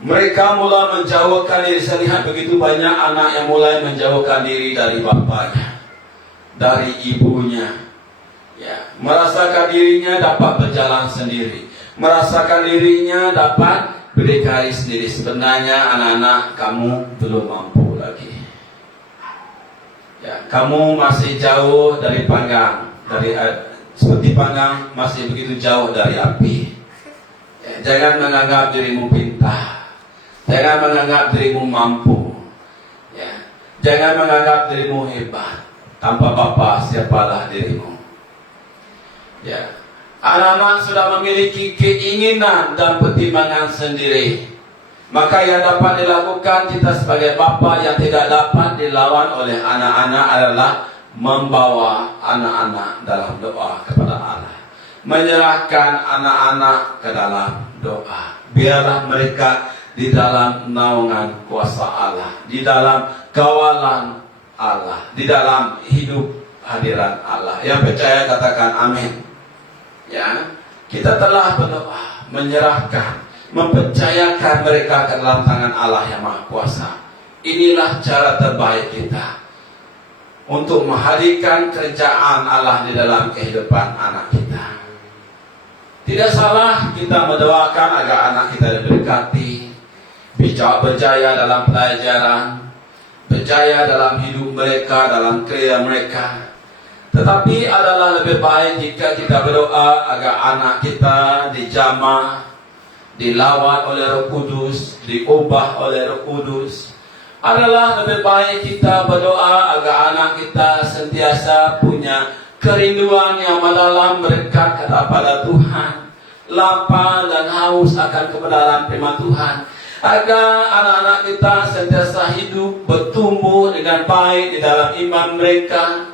Mereka mulai menjauhkan diri. Saya lihat begitu banyak anak yang mulai menjauhkan diri dari bapaknya, dari ibunya. Ya, merasakan dirinya dapat berjalan sendiri, merasakan dirinya dapat berdikari sendiri. Sebenarnya anak-anak, kamu belum mampu lagi. Ya, kamu masih jauh dari panggang, seperti panggang masih begitu jauh dari api. Ya, jangan menganggap dirimu pintar. Jangan menganggap dirimu mampu, ya. Jangan menganggap dirimu hebat. Tanpa bapa, siapalah dirimu, ya. Anak-anak sudah memiliki keinginan dan pertimbangan sendiri. Maka yang dapat dilakukan kita sebagai bapa yang tidak dapat dilawan oleh anak-anak adalah membawa anak-anak dalam doa kepada Allah, menyerahkan anak-anak ke dalam doa. Biarlah mereka di dalam naungan kuasa Allah, di dalam kawalan Allah, di dalam hidup hadiran Allah. Yang percaya katakan amin. Ya, kita telah berdoa, menyerahkan, mempercayakan mereka ke dalam tangan Allah yang Maha Kuasa. Inilah cara terbaik kita untuk menghadirkan kerjaan Allah di dalam kehidupan anak kita. Tidak salah kita mendoakan agar anak kita diberkati, berjaya dalam pelajaran, berjaya dalam hidup mereka, dalam kerja mereka. Tetapi adalah lebih baik jika kita berdoa agar anak kita dijamah, dilawat oleh Roh Kudus, diubah oleh Roh Kudus. Adalah lebih baik kita berdoa agar anak kita sentiasa punya kerinduan yang mendalam mendekat kepada Tuhan, lapar dan haus akan kebenaran firman Tuhan, agar anak-anak kita sentiasa hidup, bertumbuh dengan baik di dalam iman mereka.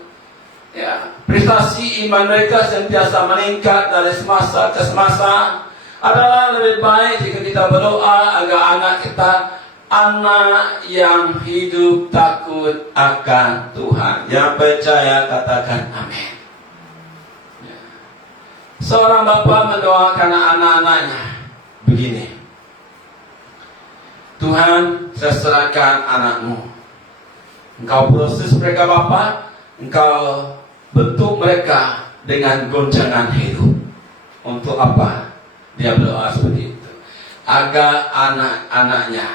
Ya, prestasi iman mereka sentiasa meningkat dari semasa ke semasa. Adalah lebih baik jika kita berdoa agar anak kita anak yang hidup takut akan Tuhan. Yang percaya katakan amin. Ya. Seorang bapa mendoakan anak-anaknya begini, Tuhan, saya serahkan anakmu. Engkau proses mereka bapa, engkau bentuk mereka dengan goncangan hidup. Untuk apa? Dia berdoa seperti itu, agar anak-anaknya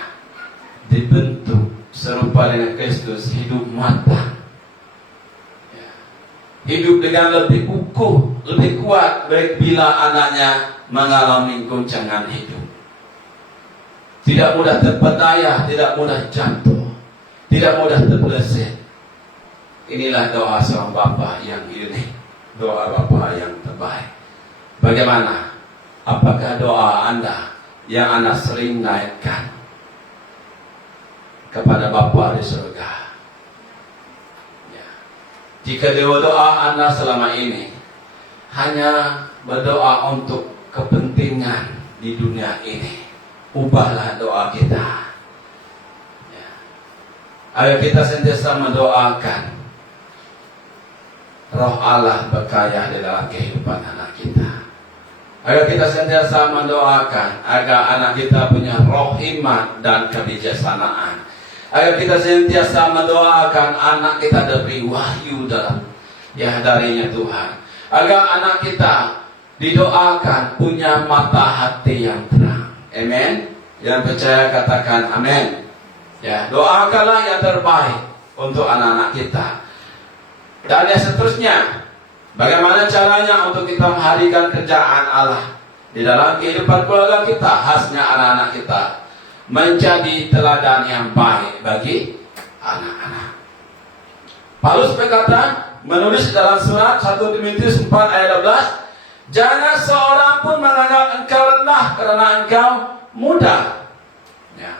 dibentuk serupa dengan Kristus, hidup matang, hidup dengan lebih ukuh, lebih kuat bila anaknya mengalami goncangan hidup. Tidak mudah terpedaya, tidak mudah jatuh, tidak mudah terpeleset. Inilah doa seorang bapa yang unik, doa bapa yang terbaik. Bagaimana? Apakah doa Anda yang Anda sering naikkan kepada Bapa di surga? Jika doa Anda selama ini hanya berdoa untuk kepentingan di dunia ini, ubahlah doa kita. Ayo kita sentiasa mendoakan Roh Allah berkarya di dalam kehidupan anak kita. Ayo kita sentiasa mendoakan agar anak kita punya roh hikmat dan kebijaksanaan. Agar kita sentiasa mendoakan anak kita diberi wahyu darinya Tuhan. Agar anak kita didoakan punya mata hati yang terang. Amin. Yang percaya katakan amin. Ya, doakanlah yang terbaik untuk anak-anak kita. Dan yang seterusnya, bagaimana caranya untuk kita menghadirkan kerjaan Allah di dalam kehidupan keluarga kita, khasnya anak-anak kita, menjadi teladan yang baik bagi anak-anak. Paulus berkata, menulis dalam surat 1 Timotius 4 ayat 12, jangan seorang pun menganggap engkau rendah karena engkau muda. Ya.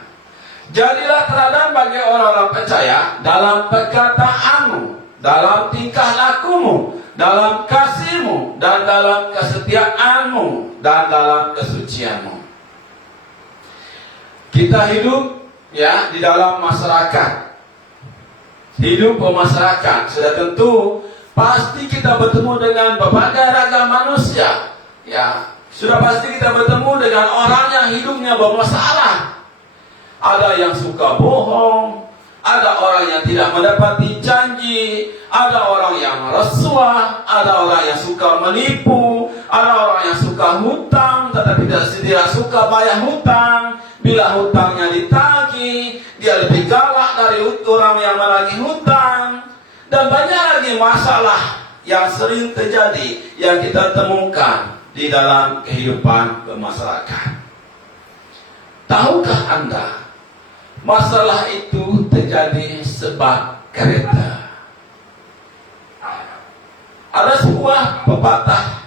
Jadilah teladan bagi orang-orang percaya dalam perkataanmu, dalam tingkah lakumu, dalam kasihmu, dan dalam kesetiaanmu, dan dalam kesucianmu. Kita hidup di dalam masyarakat. Hidup bermasyarakat, sudah tentu pasti kita bertemu dengan berbagai ragam manusia. Ya, sudah pasti kita bertemu dengan orang yang hidupnya bermasalah. Ada yang suka bohong, ada orang yang tidak mendapati janji, ada orang yang rasuah, ada orang yang suka menipu, ada orang yang suka hutang tetapi tidak suka bayar hutang. Bila hutangnya ditagih, dia lebih galak dari orang yang menagih hutang. Dan banyak lagi masalah yang sering terjadi yang kita temukan di dalam kehidupan bermasyarakat. Tahukah Anda, masalah itu terjadi sebab kereta. Ada sebuah pepatah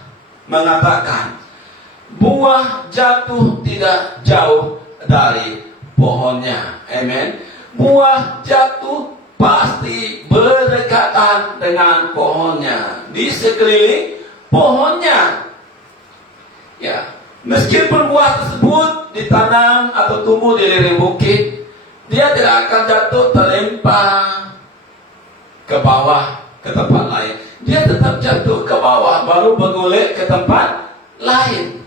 mengatakan, buah jatuh tidak jauh dari pohonnya. Amen. Buah jatuh pasti berdekatan dengan pohonnya, di sekeliling pohonnya. Ya, meskipun buah tersebut ditanam atau tumbuh di lereng bukit, dia tidak akan jatuh terlempar ke bawah ke tempat lain. Dia tetap jatuh ke bawah baru bergolek ke tempat lain.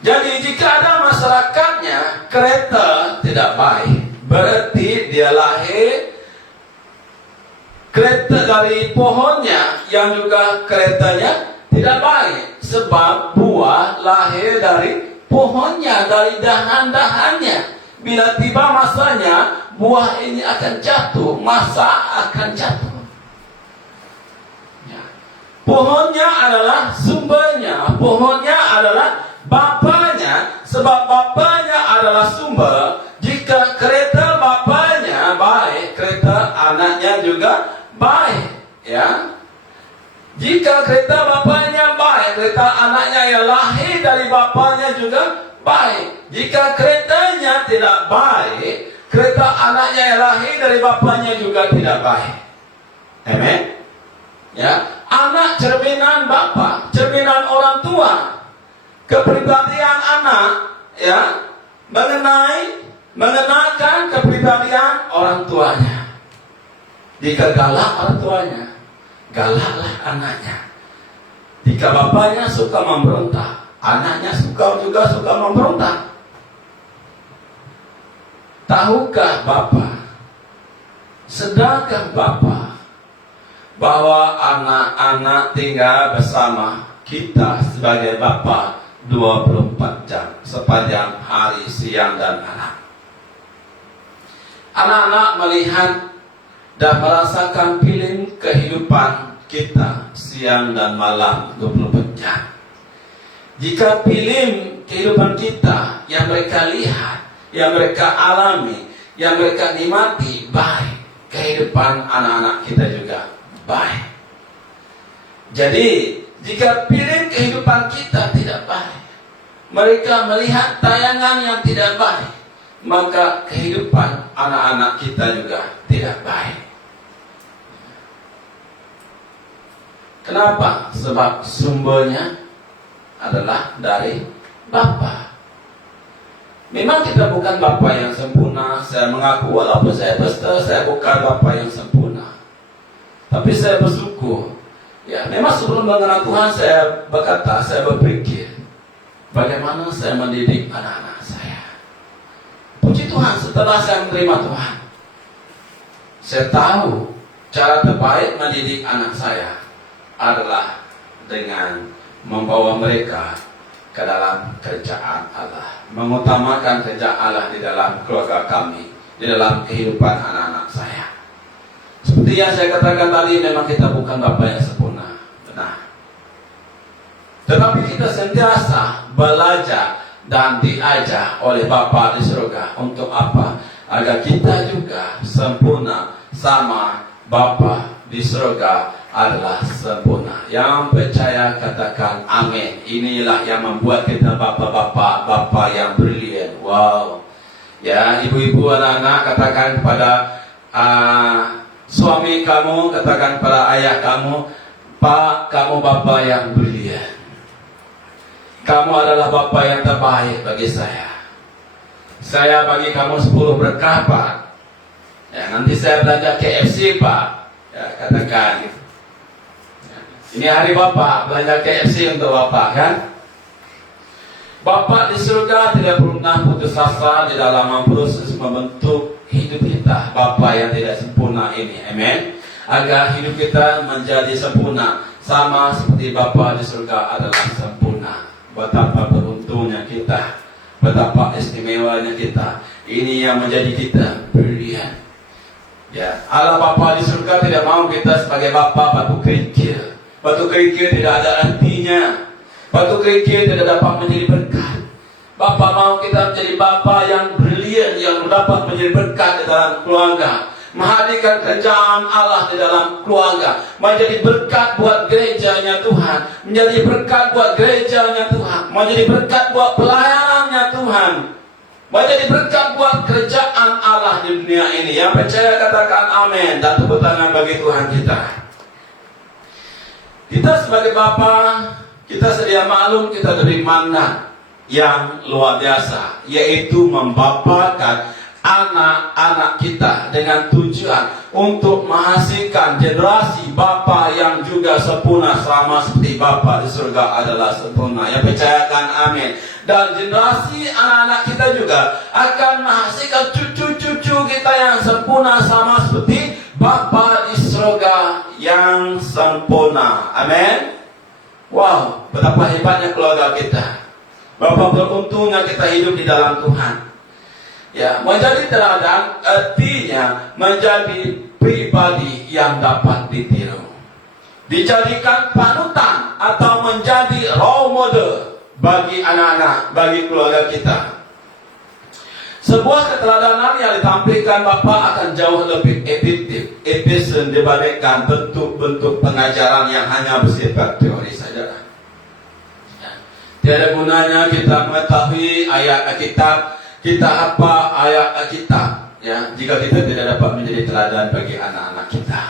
Jadi jika ada masyarakatnya kereta tidak baik, berarti dia lahir kereta dari pohonnya yang juga keretanya tidak baik. Sebab buah lahir dari pohonnya, dari dahan-dahannya. Bila tiba masanya, buah ini akan jatuh, masa akan jatuh. Ya. Pohonnya adalah sumbernya, pohonnya adalah bapaknya, sebab bapaknya adalah sumber. Jika kereta bapaknya baik, kereta anaknya juga baik. Ya, jika kereta bapaknya baik, kereta anaknya yang lahir dari bapaknya juga baik. Jika keretanya tidak baik, kereta anaknya yang lahir dari bapaknya juga tidak baik. Amen. Ya, anak cerminan bapak, cerminan orang tua. Kepribadian anak mengenakan kepribadian orang tuanya. Jika galak orang tuanya, galaklah anaknya. Jika bapaknya suka memberontak, anaknya juga suka memberontak. Tahukah Bapak, sedangkan Bapak bahwa anak-anak tinggal bersama kita sebagai Bapak 24 jam sepanjang hari, siang dan malam. Anak-anak melihat dan merasakan film kehidupan kita siang dan malam 24 jam. Jika film kehidupan kita yang mereka lihat, yang mereka alami, yang mereka nikmati baik, kehidupan anak-anak kita juga baik. Jadi jika film kehidupan kita tidak baik, mereka melihat tayangan yang tidak baik, maka kehidupan anak-anak kita juga tidak baik. Kenapa? Sebab sumbernya adalah dari Bapa. Memang kita bukan Bapa yang sempurna. Saya mengaku walaupun saya pastor, saya bukan Bapa yang sempurna. Tapi saya bersyukur. Ya, memang sebelum mengenal Tuhan saya berpikir bagaimana saya mendidik anak-anak saya. Puji Tuhan, setelah saya menerima Tuhan, saya tahu cara terbaik mendidik anak saya adalah dengan membawa mereka ke dalam kerjaan Allah, mengutamakan kerjaan Allah di dalam keluarga kami, di dalam kehidupan anak-anak saya. Seperti yang saya katakan tadi, memang kita bukan Bapa yang sempurna, benar. Tetapi kita sentiasa belajar dan diajar oleh Bapa di surga. Untuk apa? Agar kita juga sempurna sama Bapa di surga adalah sempurna. Yang percaya katakan amin. Inilah yang membuat kita Bapa yang brilian. Wow. Ya, ibu-ibu, anak-anak, katakan kepada suami kamu, katakan pada ayah kamu, Pak, kamu Bapa yang brilian. Kamu adalah Bapa yang terbaik bagi saya. Saya bagi kamu 10 berkah, Pak. Ya, nanti saya belanja KFC, Pak. Ya, katakan. Ini hari Bapak, belanja KFC untuk Bapak, kan? Bapak di surga tidak pernah putus asa di dalam proses membentuk hidup kita. Bapak yang tidak sempurna ini, amin. Agar hidup kita menjadi sempurna, sama seperti Bapak di surga adalah sempurna. Betapa beruntungnya kita, betapa istimewanya kita. Ini yang menjadi kita brilian. Ya, Allah Bapa di surga tidak mau kita sebagai Bapa batu kerikil. Batu kerikil tidak ada artinya. Batu kerikil tidak dapat menjadi berkat. Bapa mau kita menjadi Bapa yang brilian, yang dapat menjadi berkat di dalam keluarga, menghadirkan kerjaan Allah di dalam keluarga, menjadi berkat buat gerejanya Tuhan, menjadi berkat buat gerejanya Tuhan, menjadi berkat buat pelayanannya Tuhan, menjadi berkat buat kerjaan Allah di dunia ini. Yang percaya katakan amin dan tepuk tangan bagi Tuhan kita. Kita sebagai Bapa, kita sedia maklum kita diberi mandat yang luar biasa, yaitu membapakan anak-anak kita dengan tujuan untuk menghasilkan generasi Bapa yang juga sempurna, sama seperti Bapa di surga adalah sempurna. Yang percayakan amin. Dan generasi anak-anak kita juga akan menghasilkan cucu-cucu kita yang sempurna, sama seperti Bapa di surga yang sempurna. Amin. Wow, betapa hebatnya keluarga kita. Betapa beruntungnya kita hidup di dalam Tuhan. Ya, menjadi teladan artinya menjadi pribadi yang dapat ditiru, dijadikan panutan atau menjadi role model bagi anak-anak, bagi keluarga kita. Sebuah keteladanan yang ditampilkan Bapa akan jauh lebih efisien dibandingkan bentuk-bentuk pengajaran yang hanya bersifat teori saja. Ya. Tiada gunanya kita mengetahui ayat Alkitab, kita apa ayat Alkitab, ya, jika kita tidak dapat menjadi teladan bagi anak-anak kita.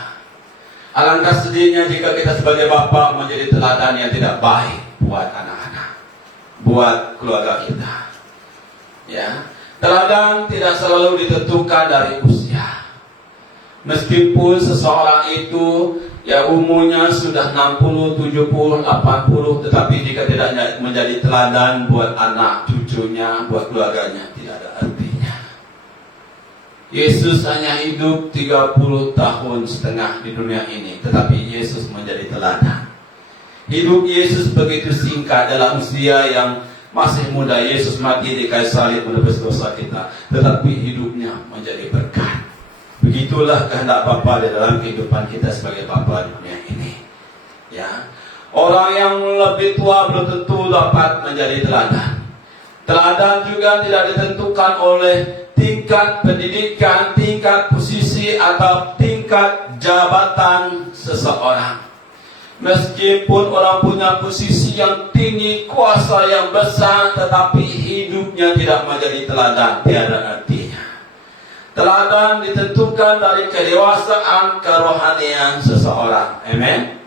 Alangkah sedihnya jika kita sebagai Bapa menjadi teladan yang tidak baik buat anak-anak, buat keluarga kita. Ya. Teladan tidak selalu ditentukan dari usia. Meskipun seseorang itu ya umurnya sudah 60, 70, 80, tetapi jika tidak menjadi teladan buat anak cucunya, buat keluarganya, tidak ada artinya. Yesus hanya hidup 30 tahun setengah di dunia ini, tetapi Yesus menjadi teladan. Hidup Yesus begitu singkat dalam usia yang masih muda. Yesus mati di kayu salib menebus dosa kita, tetapi hidupnya menjadi berkat. Begitulah kehendak Bapa di dalam kehidupan kita sebagai Bapa di dunia ini. Ya, orang yang lebih tua belum tentu dapat menjadi teladan. Teladan juga tidak ditentukan oleh tingkat pendidikan, tingkat posisi atau tingkat jabatan seseorang. Meskipun orang punya posisi yang tinggi, kuasa yang besar, tetapi hidupnya tidak menjadi teladan, tiada artinya. Teladan ditentukan dari kedewasaan kerohanian seseorang. Amin.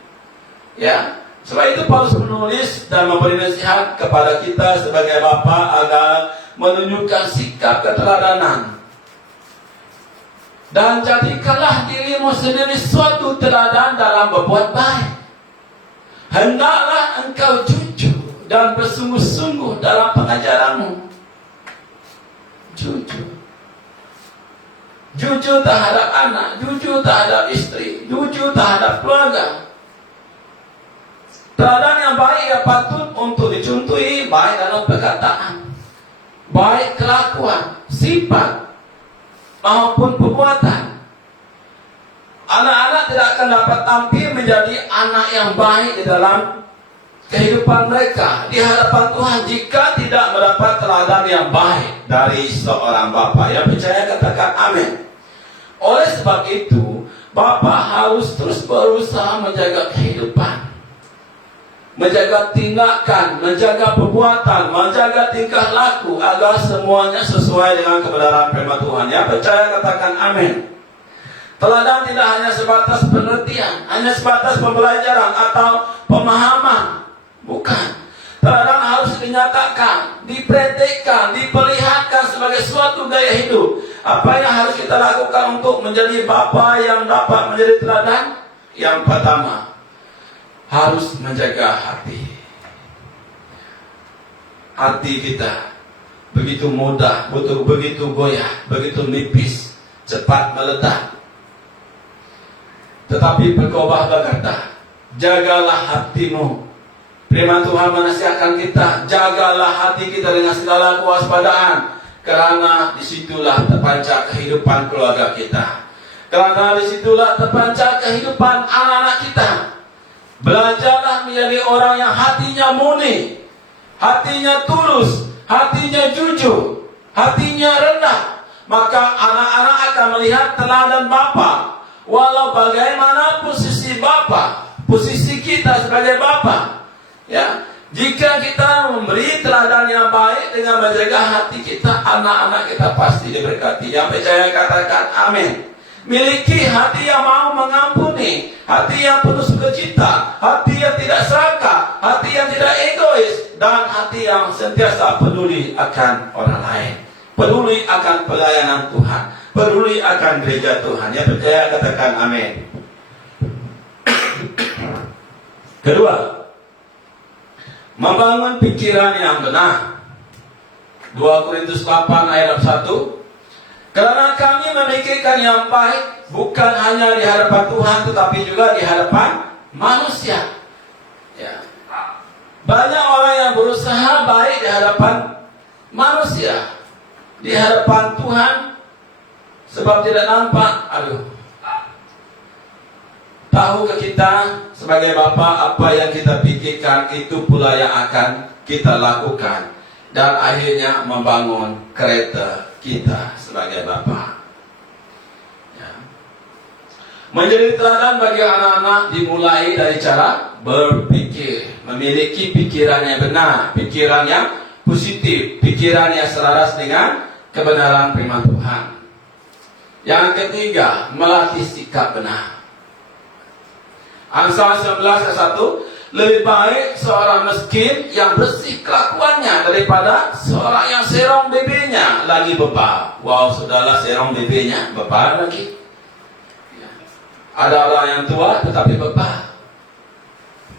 Ya. Sebab itu Paulus menulis dan memberi nasihat kepada kita sebagai bapa agar menunjukkan sikap keteladanan. Dan jadikanlah dirimu sendiri suatu teladan dalam berbuat baik. Hendaklah engkau jujur dan bersungguh-sungguh dalam pengajaranmu. Jujur. Jujur terhadap anak, jujur terhadap istri, jujur terhadap keluarga. Teladan yang baik yang patut untuk dicontohi, baik dalam perkataan, baik kelakuan, sifat, maupun perbuatan. Anak-anak tidak akan dapat tampil menjadi anak yang baik di dalam kehidupan mereka di hadapan Tuhan jika tidak mendapat teladan yang baik dari seorang bapa. Yang percaya katakan amin. Oleh sebab itu, bapa harus terus berusaha menjaga kehidupan, menjaga tindakan, menjaga perbuatan, menjaga tingkah laku agar semuanya sesuai dengan kebenaran firman Tuhan. Yang percaya katakan amin. Teladan tidak hanya sebatas pengertian, hanya sebatas pembelajaran atau pemahaman. Bukan. Teladan harus dinyatakan, dipraktikkan, diperlihatkan sebagai suatu gaya hidup. Apa yang harus kita lakukan untuk menjadi bapa yang dapat menjadi teladan? Yang pertama, harus menjaga hati. Hati kita begitu mudah, begitu goyah, begitu nipis, cepat meledak. Tetapi berkhotbah berkata, jagalah hatimu. Firman Tuhan menasihatkan kita, jagalah hati kita dengan segala kewaspadaan, karena disitulah terpancar kehidupan keluarga kita, karena disitulah terpancar kehidupan anak-anak kita. Belajarlah menjadi orang yang hatinya murni, hatinya tulus, hatinya jujur, hatinya rendah. Maka anak-anak akan melihat teladan Bapa. Walau bagaimana posisi Bapa, posisi kita sebagai Bapa, ya, jika kita memberi teladan yang baik dengan menjaga hati kita, anak-anak kita pasti diberkati. Yang percaya katakan amin. Miliki hati yang mau mengampuni, hati yang penuh sukacita, hati yang tidak serakah, hati yang tidak egois, dan hati yang sentiasa peduli akan orang lain, peduli akan pelayanan Tuhan, peduli akan gereja Tuhan. Yang percaya katakan amin. Kedua, membangun pikiran yang benar. 2 Korintus 8 ayat 1. Karena kami memikirkan yang baik bukan hanya di hadapan Tuhan, tetapi juga di hadapan manusia. Ya. Banyak orang yang berusaha baik di hadapan manusia, di hadapan Tuhan, sebab tidak nampak. Tahukah kita sebagai Bapa apa yang kita pikirkan itu pula yang akan kita lakukan, dan akhirnya membangun kereta kita sebagai Bapa. Ya. Menjadi teladan bagi anak-anak dimulai dari cara berpikir, memiliki pikiran yang benar, pikiran yang positif, pikiran yang selaras dengan kebenaran firman Tuhan. Yang ketiga, melatih sikap benar. Amsal 19 ayat 1, lebih baik seorang miskin yang bersih kelakuannya daripada seorang yang serong bebeknya lagi bebal. Wow, saudara, serong bebeknya bebal lagi. Ada orang yang tua tetapi bebal,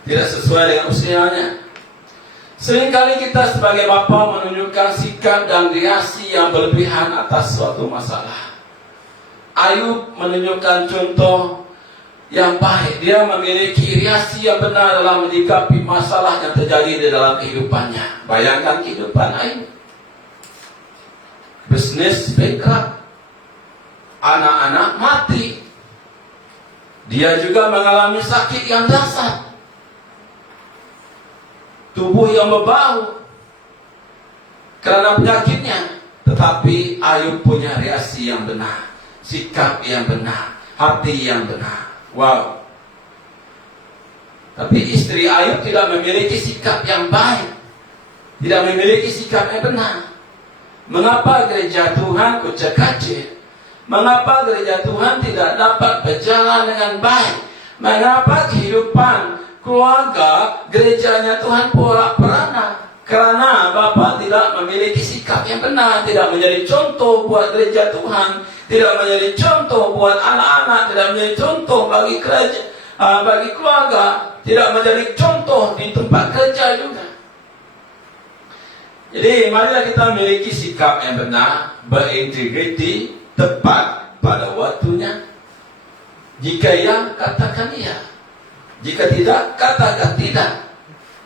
tidak sesuai dengan usianya. Seringkali kita sebagai bapa menunjukkan sikap dan reaksi yang berlebihan atas suatu masalah. Ayub menunjukkan contoh yang baik. Dia memiliki reaksi yang benar dalam menyikapi masalah yang terjadi di dalam kehidupannya. Bayangkan kehidupan Ayub. Bisnis bankrupt, anak-anak mati, dia juga mengalami sakit yang dahsyat, tubuh yang berbau karena penyakitnya. Tetapi Ayub punya reaksi yang benar, sikap yang benar, hati yang benar. Wow. Tapi istri Ayub tidak memiliki sikap yang baik, tidak memiliki sikap yang benar. Mengapa gereja Tuhan kucek-kacir? Mengapa gereja Tuhan tidak dapat berjalan dengan baik? Mengapa kehidupan keluarga gerejanya Tuhan porak-poranda? Karena Bapa tidak memiliki sikap yang benar, tidak menjadi contoh buat gereja Tuhan, tidak menjadi contoh buat anak-anak, tidak menjadi contoh bagi gereja, bagi keluarga, tidak menjadi contoh di tempat kerja juga. Jadi marilah kita memiliki sikap yang benar, berintegriti, tepat pada waktunya. Jika ya, katakan ya. Jika tidak, katakan tidak.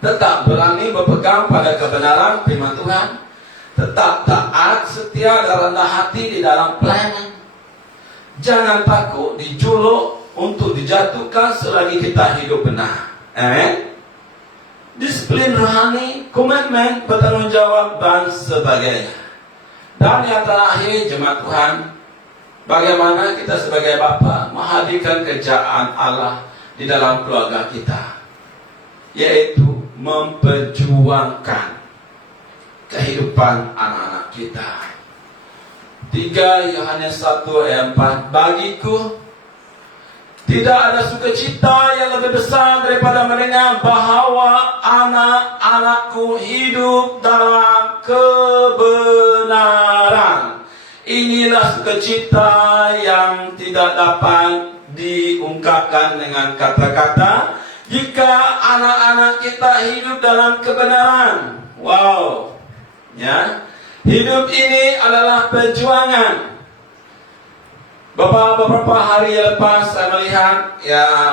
Tetap berani berpegang pada kebenaran firman Tuhan. Tetap taat, setia dan rendah hati di dalam pelayanan. Jangan takut dijuluk untuk dijatuhkan selagi kita hidup benar. Amen. Disiplin rohani, komitmen, bertanggung jawab dan sebagainya. Dan yang terakhir, jemaat Tuhan, bagaimana kita sebagai bapa menghadirkan kerjaan Allah di dalam keluarga kita, yaitu memperjuangkan kehidupan anak-anak kita. 3 Yohanes 1 ayat 4, bagiku tidak ada sukacita yang lebih besar daripada mendengar bahwa anak-anakku hidup dalam kebenaran. Inilah sukacita yang tidak dapat diungkapkan dengan kata-kata. Jika anak-anak kita hidup dalam kebenaran. Wow. Ya. Hidup ini adalah perjuangan. Beberapa hari lepas saya melihat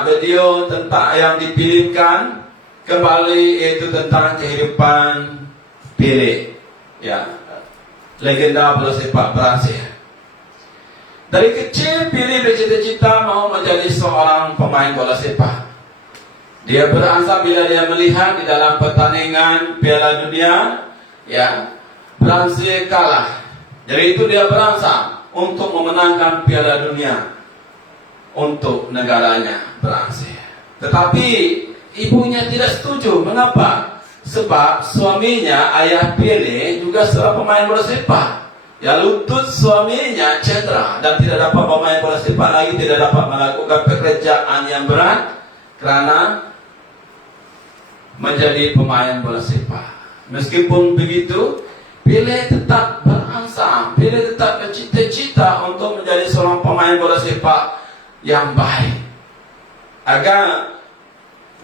video tentang yang dipilihkan kembali, yaitu tentang kehidupan Pele, legenda bola sepak Brazil. Dari kecil Pele bercita-cita mau menjadi seorang pemain bola sepak. Dia beransur bila dia melihat di dalam pertandingan Piala Dunia, Brazil kalah. Jadi itu dia beransur untuk memenangkan Piala Dunia untuk negaranya Brazil. Tetapi ibunya tidak setuju. Mengapa? Sebab suaminya, ayah Pele, juga seorang pemain bola sepak. Lutut suaminya cedera dan tidak dapat bermain bola sepak lagi, tidak dapat melakukan pekerjaan yang berat karena menjadi pemain bola sepak. Meskipun begitu, Pele tetap beransur, Pele tetap bercita-cita untuk menjadi seorang pemain bola sepak yang baik, agar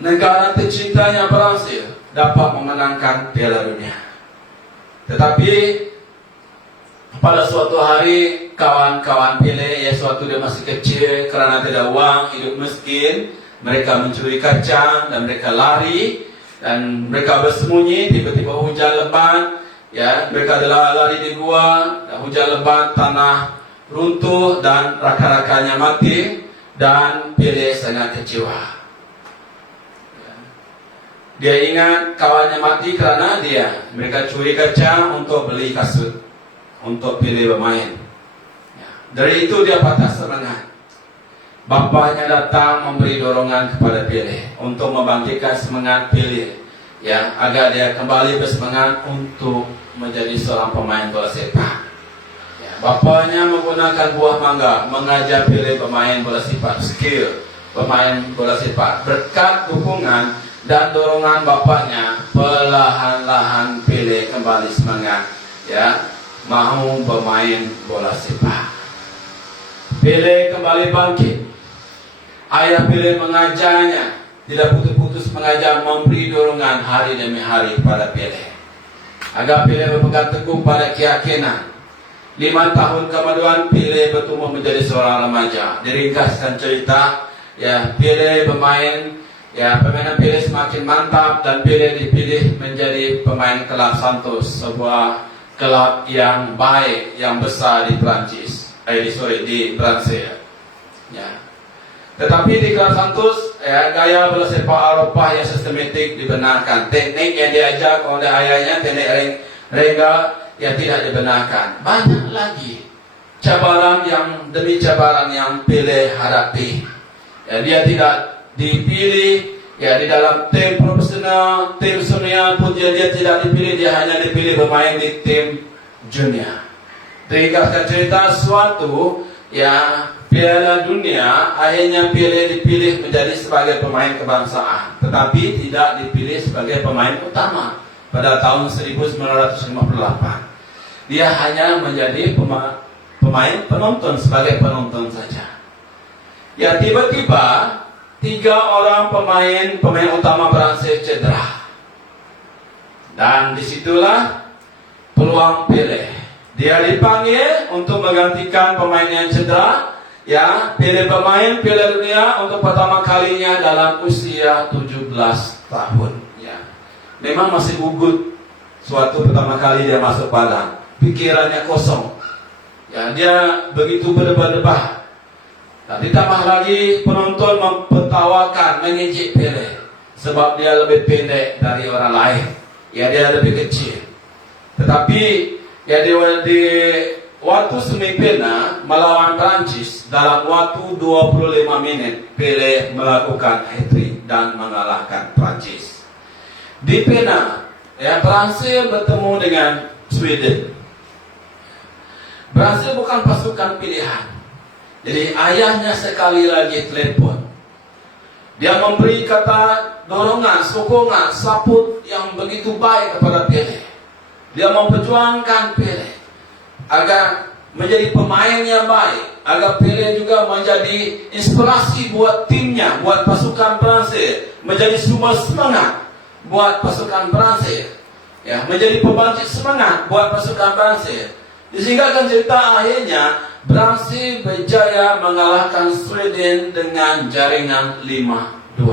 negara tercintanya Brazil dapat memenangkan Piala Dunia. Tetapi pada suatu hari kawan-kawan Pele, suatu dia masih kecil, kerana tidak uang, hidup miskin, mereka mencuri kacang dan mereka lari dan mereka bersembunyi. Tiba-tiba hujan lebat. Mereka lari di gua, dan hujan lebat, tanah runtuh dan rakan-rakannya mati, dan Pele sangat kecewa. Dia ingat kawannya mati kerana mereka curi kacang untuk beli kasut untuk Pele bermain. Dari itu dia patah semangat. Bapaknya datang memberi dorongan kepada Pele untuk membangkitkan semangat Pele, agar dia kembali bersemangat untuk menjadi seorang pemain bola sepak. Bapaknya menggunakan buah mangga mengajar Pele bermain bola sepak, skill bermain bola sepak. Berkat dukungan dan dorongan bapaknya, perlahan-lahan Pele kembali semangat, mau bermain bola sepak. Pele kembali bangkit. Ayah pilih mengajarnya, tidak putus-putus mengajar, memberi dorongan hari demi hari pada Pele, agar Pele berpegang teguh pada keyakinan. 5 tahun kemudian Pele bertumbuh menjadi seorang remaja. Diringkaskan cerita, ya, Pele bermain, ya, permainan Pele semakin mantap dan Pele dipilih menjadi pemain klub Santos, sebuah klub yang baik, yang besar di Prancis, di Prancis. Ya. Tetapi di klub Santos, ya, gaya bola sepak Eropa yang sistematik dibenarkan. Teknik yang diajar oleh ayahnya, teknik Renga, yang tidak dibenarkan. Banyak lagi cabaran yang demi cabaran yang Pele hadapi. Ya, dia tidak dipilih, ya, di dalam tim profesional, tim senior pun dia tidak dipilih, dia hanya dipilih bermain di tim junior. Ringkaskan cerita, suatu, ya, Piala Dunia, akhirnya Pele dipilih menjadi sebagai pemain kebangsaan, tetapi tidak dipilih sebagai pemain utama pada tahun 1958. Dia hanya menjadi pemain penonton, sebagai penonton saja. Ya, tiba-tiba 3 orang pemain utama Prancis cedera, dan disitulah peluang Pele. Dia dipanggil untuk menggantikan pemain yang cedera. Ya, Pele bermain Piala Dunia untuk pertama kalinya dalam usia 17 tahun. Ya, memang masih gugut. Suatu pertama kali dia masuk padang, pikirannya kosong. Ya, dia begitu berdebar-debar. Dan ditambah lagi penonton mempertawakan, mengejek Pele sebab dia lebih pendek dari orang lain. Ya, dia lebih kecil. Tetapi ya, di waktu semifinal melawan Prancis, dalam waktu 25 menit Pele melakukan hat-trick dan mengalahkan Prancis. Di final, ya, Prancis bertemu dengan Sweden. Prancis bukan pasukan pilihan. Jadi ayahnya sekali lagi telepon. Dia memberi kata dorongan, sokongan, support yang begitu baik kepada Pele. Dia memperjuangkan Pele agar menjadi pemain yang baik, agar Pele juga menjadi inspirasi buat timnya, buat pasukan Prancis, menjadi sumber semangat buat pasukan Prancis, ya, menjadi pembangkit semangat buat pasukan Prancis. Disingkatkan cerita, akhirnya Prancis berjaya mengalahkan Sweden dengan jaringan 5-2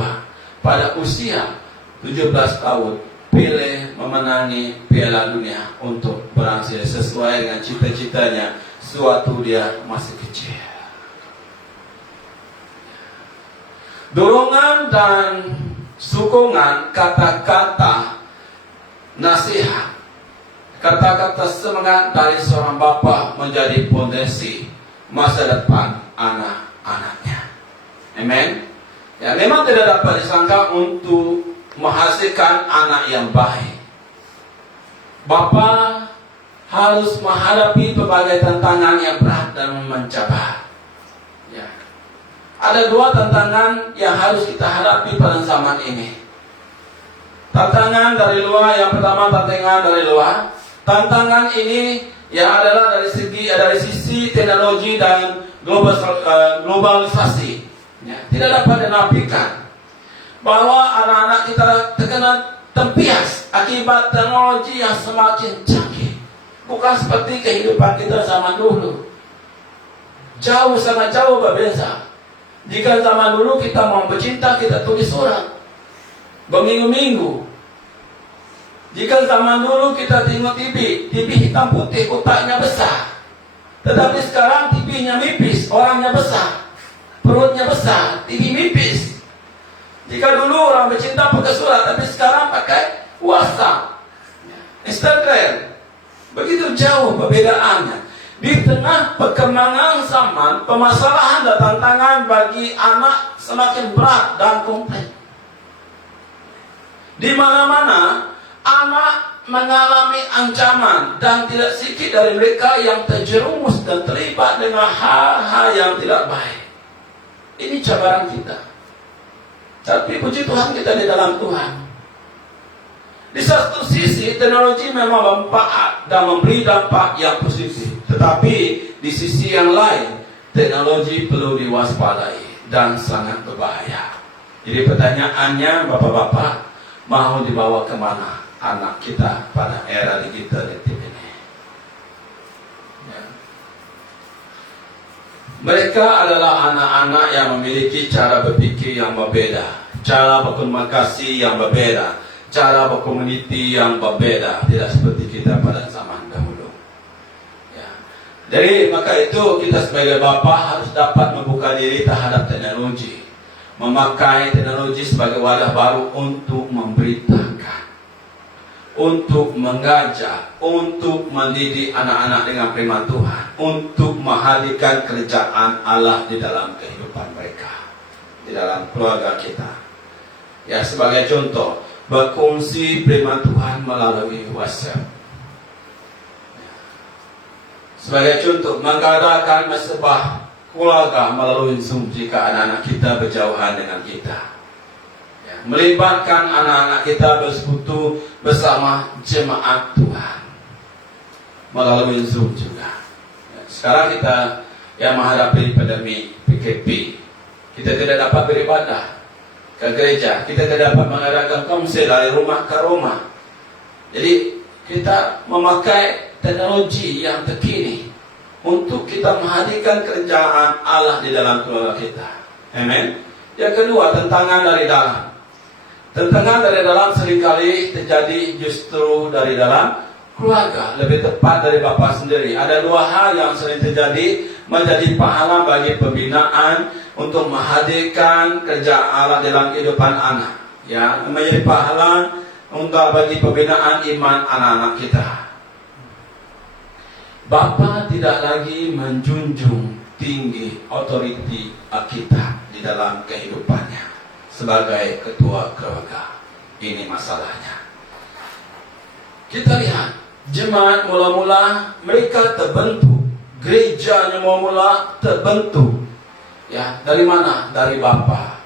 pada usia 17 tahun. Pele memenangi Piala Dunia untuk Prancis sesuai dengan cita-citanya sewaktu dia masih kecil. Dorongan dan sokongan, kata-kata nasihat, kata-kata semangat dari seorang bapa menjadi fondasi masa depan anak-anaknya. Amen. Ya, memang tidak dapat disangka untuk menghasilkan anak yang baik. Bapa harus menghadapi berbagai tantangan yang berat dan mencabar. Ya. Ada 2 tantangan yang harus kita hadapi pada zaman ini. Tantangan dari luar, yang pertama tantangan dari luar. Tantangan ini ya adalah dari sisi teknologi dan globalisasi. Ya, tidak dapat dinafikan bahwa anak-anak kita terkena tempias akibat teknologi yang semakin canggih. Bukan seperti kehidupan kita zaman dulu. Jauh, sangat jauh berbeza. Jika zaman dulu kita mau bercinta, kita tulis surat berminggu-minggu. Jika zaman dulu kita tengok TV hitam putih, kotaknya besar. Tetapi sekarang TV-nya nipis, orangnya besar, perutnya besar, TV nipis. Jika dulu orang bercinta pakai surat, tapi sekarang pakai WhatsApp, Instagram. Begitu jauh perbedaannya. Di tengah perkembangan zaman, permasalahan dan tantangan bagi anak semakin berat dan kompleks. Di mana-mana anak mengalami ancaman, dan tidak sedikit dari mereka yang terjerumus dan terlibat dengan hal-hal yang tidak baik. Ini cabaran kita. Tapi puji Tuhan, kita di dalam Tuhan. Di satu sisi teknologi memang bermanfaat dan memberi dampak yang positif. Tetapi di sisi yang lain, teknologi perlu diwaspadai. dan sangat berbahaya. Jadi pertanyaannya, bapak-bapak, mau dibawa kemana anak kita pada era digital ini? Ya. Mereka adalah anak-anak yang memiliki cara berpikir yang berbeda, cara berkomunikasi yang berbeda, cara berkomuniti yang berbeda, tidak seperti kita pada zaman dahulu. Ya. Jadi maka itu kita sebagai bapa harus dapat membuka diri terhadap teknologi, memakai teknologi sebagai wadah baru untuk memberitakan, untuk mengajak, untuk mendidik anak-anak dengan firman Tuhan, untuk menghadirkan kerajaan Allah di dalam kehidupan mereka, di dalam keluarga kita. Ya, sebagai contoh, berkongsi firman Tuhan melalui WhatsApp. Sebagai contoh, mengadakan mesbah keluarga melalui Zoom jika anak-anak kita berjauhan dengan kita. Ya, melibatkan anak-anak kita bersekutu bersama jemaat Tuhan melalui Zoom juga. Ya, sekarang kita yang menghadapi pandemi PKP, kita tidak dapat beribadah ke gereja, kita tidak dapat mengadakan konsel dari rumah ke rumah. Jadi kita memakai teknologi yang terkini untuk kita menghadirkan kerajaan Allah di dalam keluarga kita. Amen. Yang kedua, tantangan dari dalam. Tantangan dari dalam seringkali terjadi justru dari dalam keluarga, lebih tepat dari bapa sendiri. Ada dua hal yang sering terjadi menjadi pahala bagi pembinaan untuk menghadirkan kerja Allah dalam kehidupan anak. Ya, menjadi pahala untuk bagi pembinaan iman anak-anak kita. Bapa tidak lagi menjunjung tinggi otoriti kita di dalam kehidupannya sebagai ketua keluarga. Ini masalahnya. Kita lihat, jemaat mula-mula mereka terbentuk, gerejanya mula-mula terbentuk. Ya, dari mana? Dari Bapa.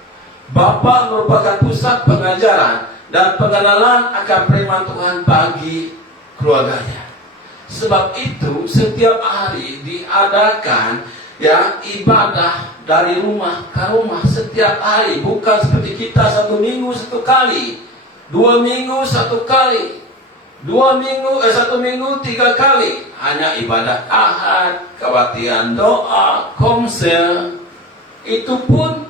Bapa merupakan pusat pengajaran dan pengenalan akan firman Tuhan bagi keluarganya. Sebab itu setiap hari diadakan ya ibadah dari rumah ke rumah setiap hari, bukan seperti kita 1 minggu 1 kali, 2 minggu 1 kali, 1 minggu 3 kali. Hanya ibadah Ahad, kebaktian doa, komsel. Itu pun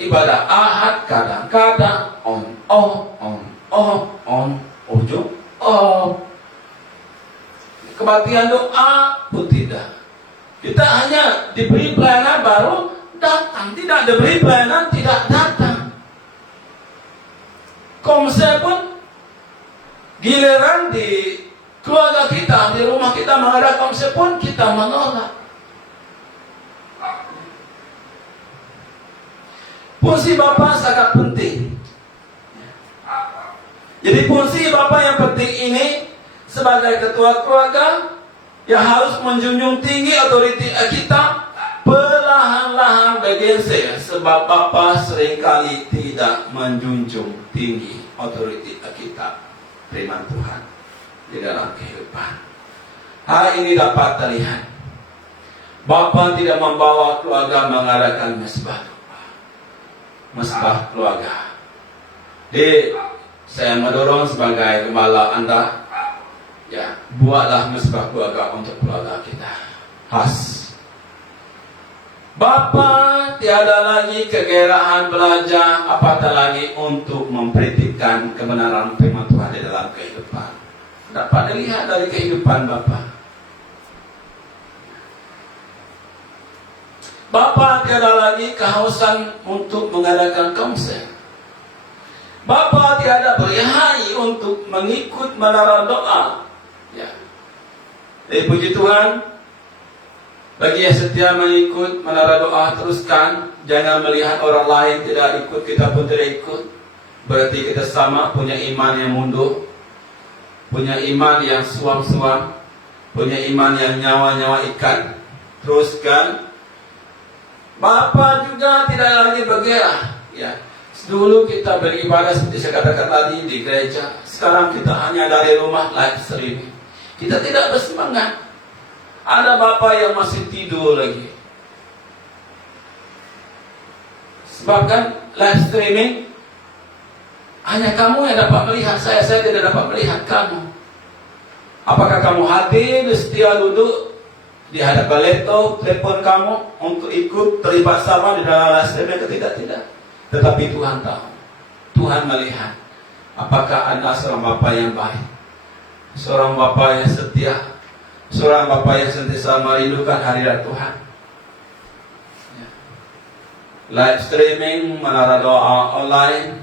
ibadah Ahad kadang-kadang on ujung off. Kebaktian doa pun tidak. Kita hanya diberi pelayanan baru datang, tidak diberi pelayanan tidak datang. Komsel pun giliran di keluarga kita, di rumah kita mengadakan komsel pun kita menolak. Fungsi Bapa sangat penting. Jadi fungsi Bapa yang penting ini sebagai ketua keluarga yang harus menjunjung tinggi otoriti kita, perlahan-lahan bergeser sebab Bapa seringkali tidak menjunjung tinggi otoriti kita, firman Tuhan di dalam kehidupan. Hal ini dapat terlihat. Bapa tidak membawa keluarga mengadakan mesbah keluarga. Jadi saya mendorong sebagai gembala Anda, ya, buatlah mesbah keluarga untuk keluarga kita. Khas. Bapa tiada lagi kegairahan belajar, apatah lagi untuk mempraktikkan kebenaran firman Tuhan di dalam kehidupan. Dapat dilihat dari kehidupan Bapa. Bapa tiada lagi kehausan untuk mengadakan komsel. Bapa tiada berhari untuk mengikut menara doa. Ya. Jadi puji Tuhan, bagi yang setia mengikut menara doa, teruskan. Jangan melihat orang lain tidak ikut, kita pun tidak ikut. Berarti kita sama, punya iman yang mundur, punya iman yang suam-suam, punya iman yang nyawa-nyawa ikan. Teruskan. Bapa juga tidak lagi bergairah. Ya. Dulu kita beribadah seperti saya katakan tadi di gereja. Sekarang kita hanya dari rumah live streaming. Kita tidak bersemangat. Ada bapak yang masih tidur lagi. Sebab kan live streaming hanya kamu yang dapat melihat saya tidak dapat melihat kamu. Apakah kamu hadir setia duduk di hadapan laptop, telepon kamu untuk ikut terlibat sama di dalam live streaming? Tidak. Tetapi Tuhan tahu, Tuhan melihat apakah Anda seorang Bapa yang baik, seorang Bapa yang setia, seorang Bapa yang sentiasa merindukan hadirat Tuhan. Live streaming, menara doa online,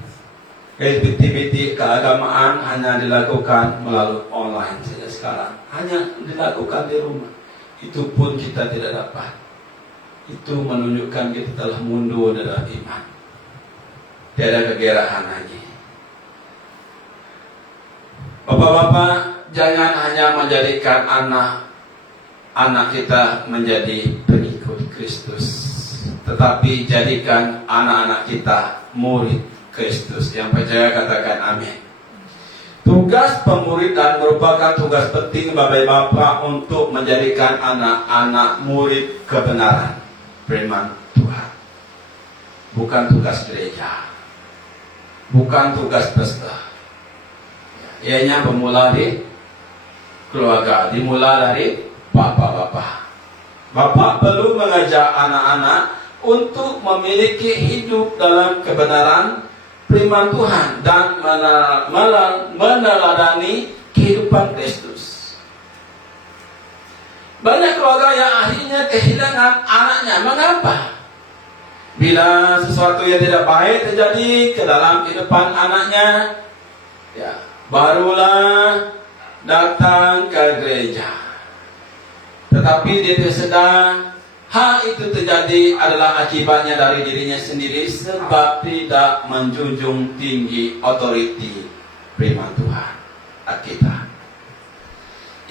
aktiviti keagamaan hanya dilakukan melalui online saja sekarang. Hanya dilakukan di rumah. Itu pun kita tidak dapat. Itu menunjukkan kita telah mundur dalam iman. Tiada kegerahan lagi. Bapak-bapak, jangan hanya menjadikan anak kita menjadi pengikut Kristus, tetapi jadikan anak-anak kita murid Kristus. Yang percaya katakan amin. Tugas pemuridan merupakan tugas penting bagi Bapa untuk menjadikan anak-anak murid kebenaran firman Tuhan. Bukan tugas gereja, bukan tugas pesta. Ianya bermula di keluarga, dimulai dari bapak-bapak. Bapak perlu mengajak anak-anak untuk memiliki hidup dalam kebenaran firman Tuhan dan meneladani kehidupan Kristus. Banyak keluarga yang akhirnya kehilangan anaknya. Mengapa? Bila sesuatu yang tidak baik terjadi ke dalam kehidupan anaknya, barulah datang ke gereja. Tetapi dia tidak sedar hal itu terjadi adalah akibatnya dari dirinya sendiri sebab tidak menjunjung tinggi otoriti firman Tuhan Alkitab.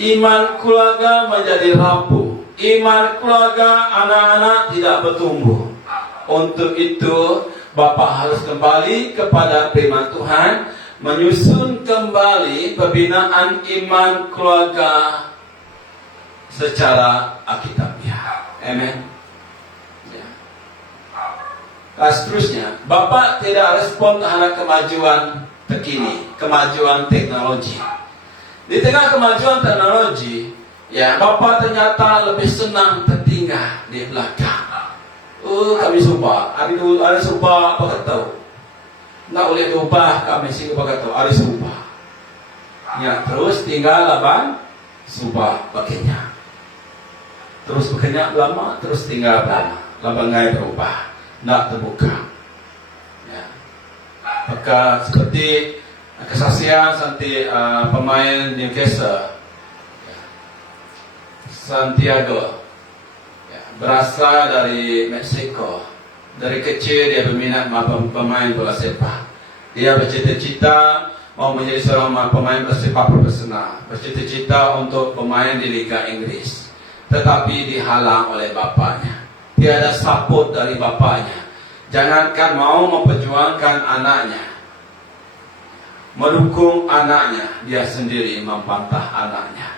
Iman keluarga menjadi rapuh. Iman keluarga anak-anak tidak bertumbuh. Untuk itu Bapak harus kembali kepada firman Tuhan, menyusun kembali pembinaan iman keluarga secara alkitabiah. Amen. Seterusnya, Bapak tidak respon terhadap kemajuan terkini, kemajuan teknologi. Di tengah kemajuan teknologi, Bapak ternyata lebih senang tertinggal di belakang. Kami sumpah, ada sumpah apa kata? Nak boleh ubah kami sih apa kata? Ada sumpah. Terus tinggal laban sumpah pakainya. Terus bekerja lama, terus tinggal lama. Labangai berubah, tidak terbuka. Maka seperti kesaksian nanti pemain Newcastle, Santiago, berasal dari Meksiko. Dari kecil dia berminat pemain bola sepak. Dia bercita-cita mau menjadi seorang pemain bola sepak profesional. Bercita-cita untuk pemain di Liga Inggris. Tetapi dihalang oleh bapaknya. Tiada support dari bapaknya. Jangankan mau memperjuangkan anaknya, mendukung anaknya, dia sendiri membantah anaknya.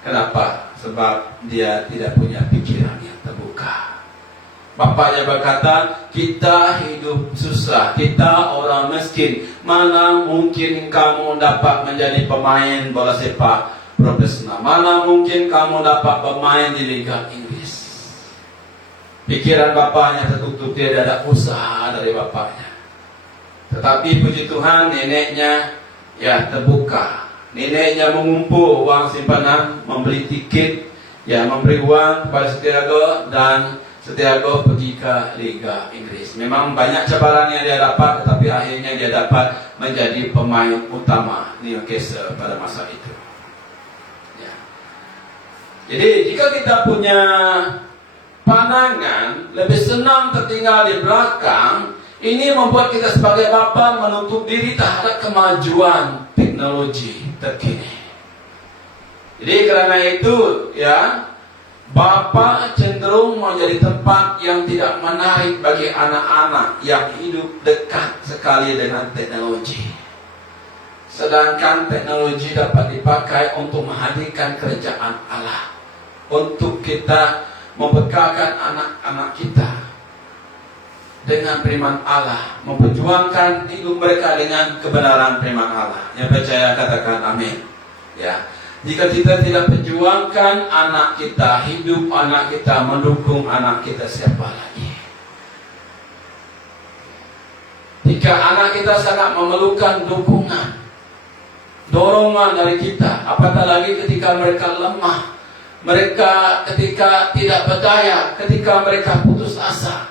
Kenapa? Sebab dia tidak punya pikiran yang terbuka. Bapaknya berkata, kita hidup susah, kita orang miskin, mana mungkin kamu dapat menjadi pemain bola sepak profesional, mana mungkin kamu dapat bermain di Liga Inggris. Pikiran bapaknya tertutup, dia tidak ada usaha dari bapaknya. Tetapi puji Tuhan, neneknya terbuka. Neneknya mengumpul uang simpanan, membeli tiket, memberi uang kepada Santiago, dan Santiago pergi ke Liga Inggris. Memang banyak cabaran yang dia dapat, tetapi akhirnya dia dapat menjadi pemain utama Newcastle pada masa itu. Jadi jika kita punya pandangan lebih senang tertinggal di belakang, ini membuat kita sebagai bapa menutup diri terhadap kemajuan teknologi terkini. Jadi karena itu bapa cenderung menjadi tempat yang tidak menarik bagi anak-anak yang hidup dekat sekali dengan teknologi. Sedangkan teknologi dapat dipakai untuk menghadirkan kerajaan Allah, untuk kita membekalkan anak-anak kita. dengan firman Allah, memperjuangkan hidup mereka dengan kebenaran firman Allah. Yang percaya katakan amin. Ya, jika kita tidak perjuangkan anak kita, hidup anak kita, mendukung anak kita, siapa lagi? Jika anak kita sangat memerlukan dukungan, dorongan dari kita, apatah lagi ketika mereka lemah, mereka ketika tidak berdaya, ketika mereka putus asa.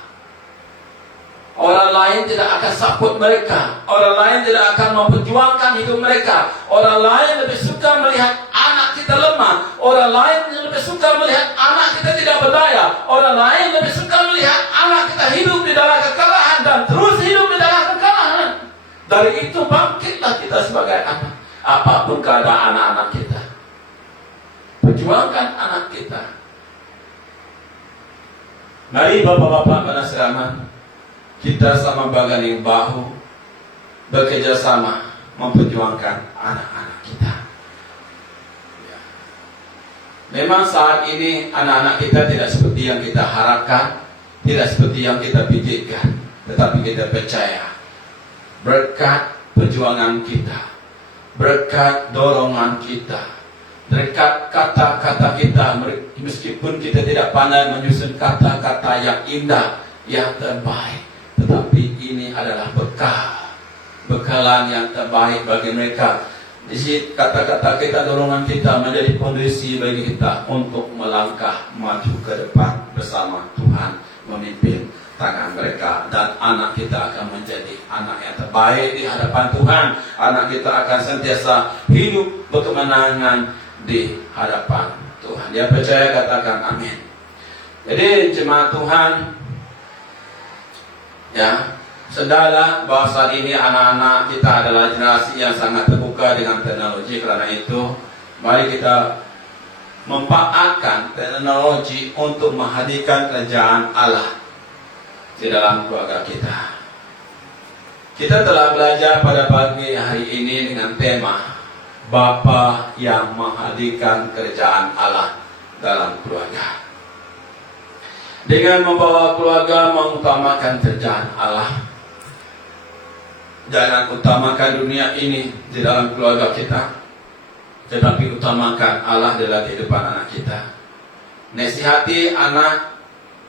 Orang lain tidak akan support mereka. Orang lain tidak akan memperjuangkan hidup mereka. Orang lain lebih suka melihat anak kita lemah. Orang lain lebih suka melihat anak kita tidak berdaya. Orang lain lebih suka melihat anak kita hidup di dalam kekalahan dan terus hidup di dalam kekalahan. Dari itu bangkitlah kita sebagai anak. Apapun keadaan anak-anak kita, perjuangkan anak kita. Mari bapak-bapak penasiraman, kita sama bagaining bahu bekerja sama memperjuangkan anak-anak kita. Ya. Memang saat ini anak-anak kita tidak seperti yang kita harapkan, tidak seperti yang kita pikirkan, tetapi kita percaya berkat perjuangan kita, berkat dorongan kita, berkat kata-kata kita, meskipun kita tidak pandai menyusun kata-kata yang indah, yang terbaik, tetapi ini adalah bekalan yang terbaik bagi mereka. Di sini kata-kata kita, dorongan kita menjadi kondisi bagi kita untuk melangkah maju ke depan bersama Tuhan, memimpin tangan mereka, dan anak kita akan menjadi anak yang terbaik di hadapan Tuhan. Anak kita akan sentiasa hidup berkemenangan di hadapan Tuhan. Dia percaya katakan amin. Jadi jemaat Tuhan, ya, saudara, bahwa saat ini anak-anak kita adalah generasi yang sangat terbuka dengan teknologi. Karena itu, mari kita memanfaatkan teknologi untuk menghadirkan kerajaan Allah di dalam keluarga kita. Kita telah belajar pada pagi hari ini dengan tema Bapa yang menghadirkan kerajaan Allah dalam keluarga. Dengan membawa keluarga mengutamakan kerajaan Allah. Jangan utamakan dunia ini di dalam keluarga kita, tetapi utamakan Allah dalam kehidupan anak kita. Nasihati anak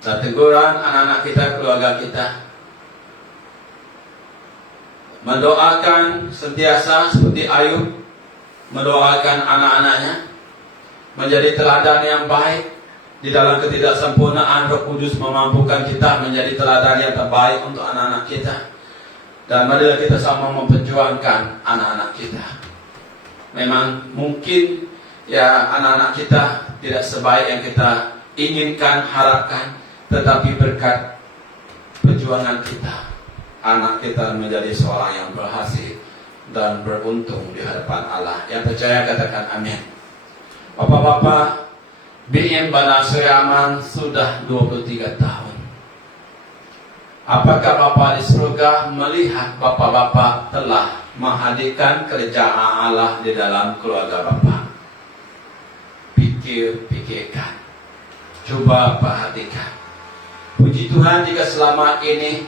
dan teguran anak-anak kita, keluarga kita. Mendoakan sentiasa seperti Ayub, mendoakan anak-anaknya menjadi teladan yang baik. Di dalam ketidaksempurnaan, Roh Kudus memampukan kita menjadi teladan yang terbaik untuk anak-anak kita. Dan marilah kita sama memperjuangkan anak-anak kita. Memang mungkin ya anak-anak kita tidak sebaik yang kita inginkan, harapkan, tetapi berkat perjuangan kita, anak kita menjadi seorang yang berhasil dan beruntung di hadapan Allah. Yang percaya katakan amin. Bapak-bapak, BM Banasri Aman sudah 23 tahun. Apakah Bapak di surga melihat Bapak-bapak telah menghadirkan kerajaan Allah di dalam keluarga Bapak? Pikirkan. Coba perhatikan. Puji Tuhan jika selama ini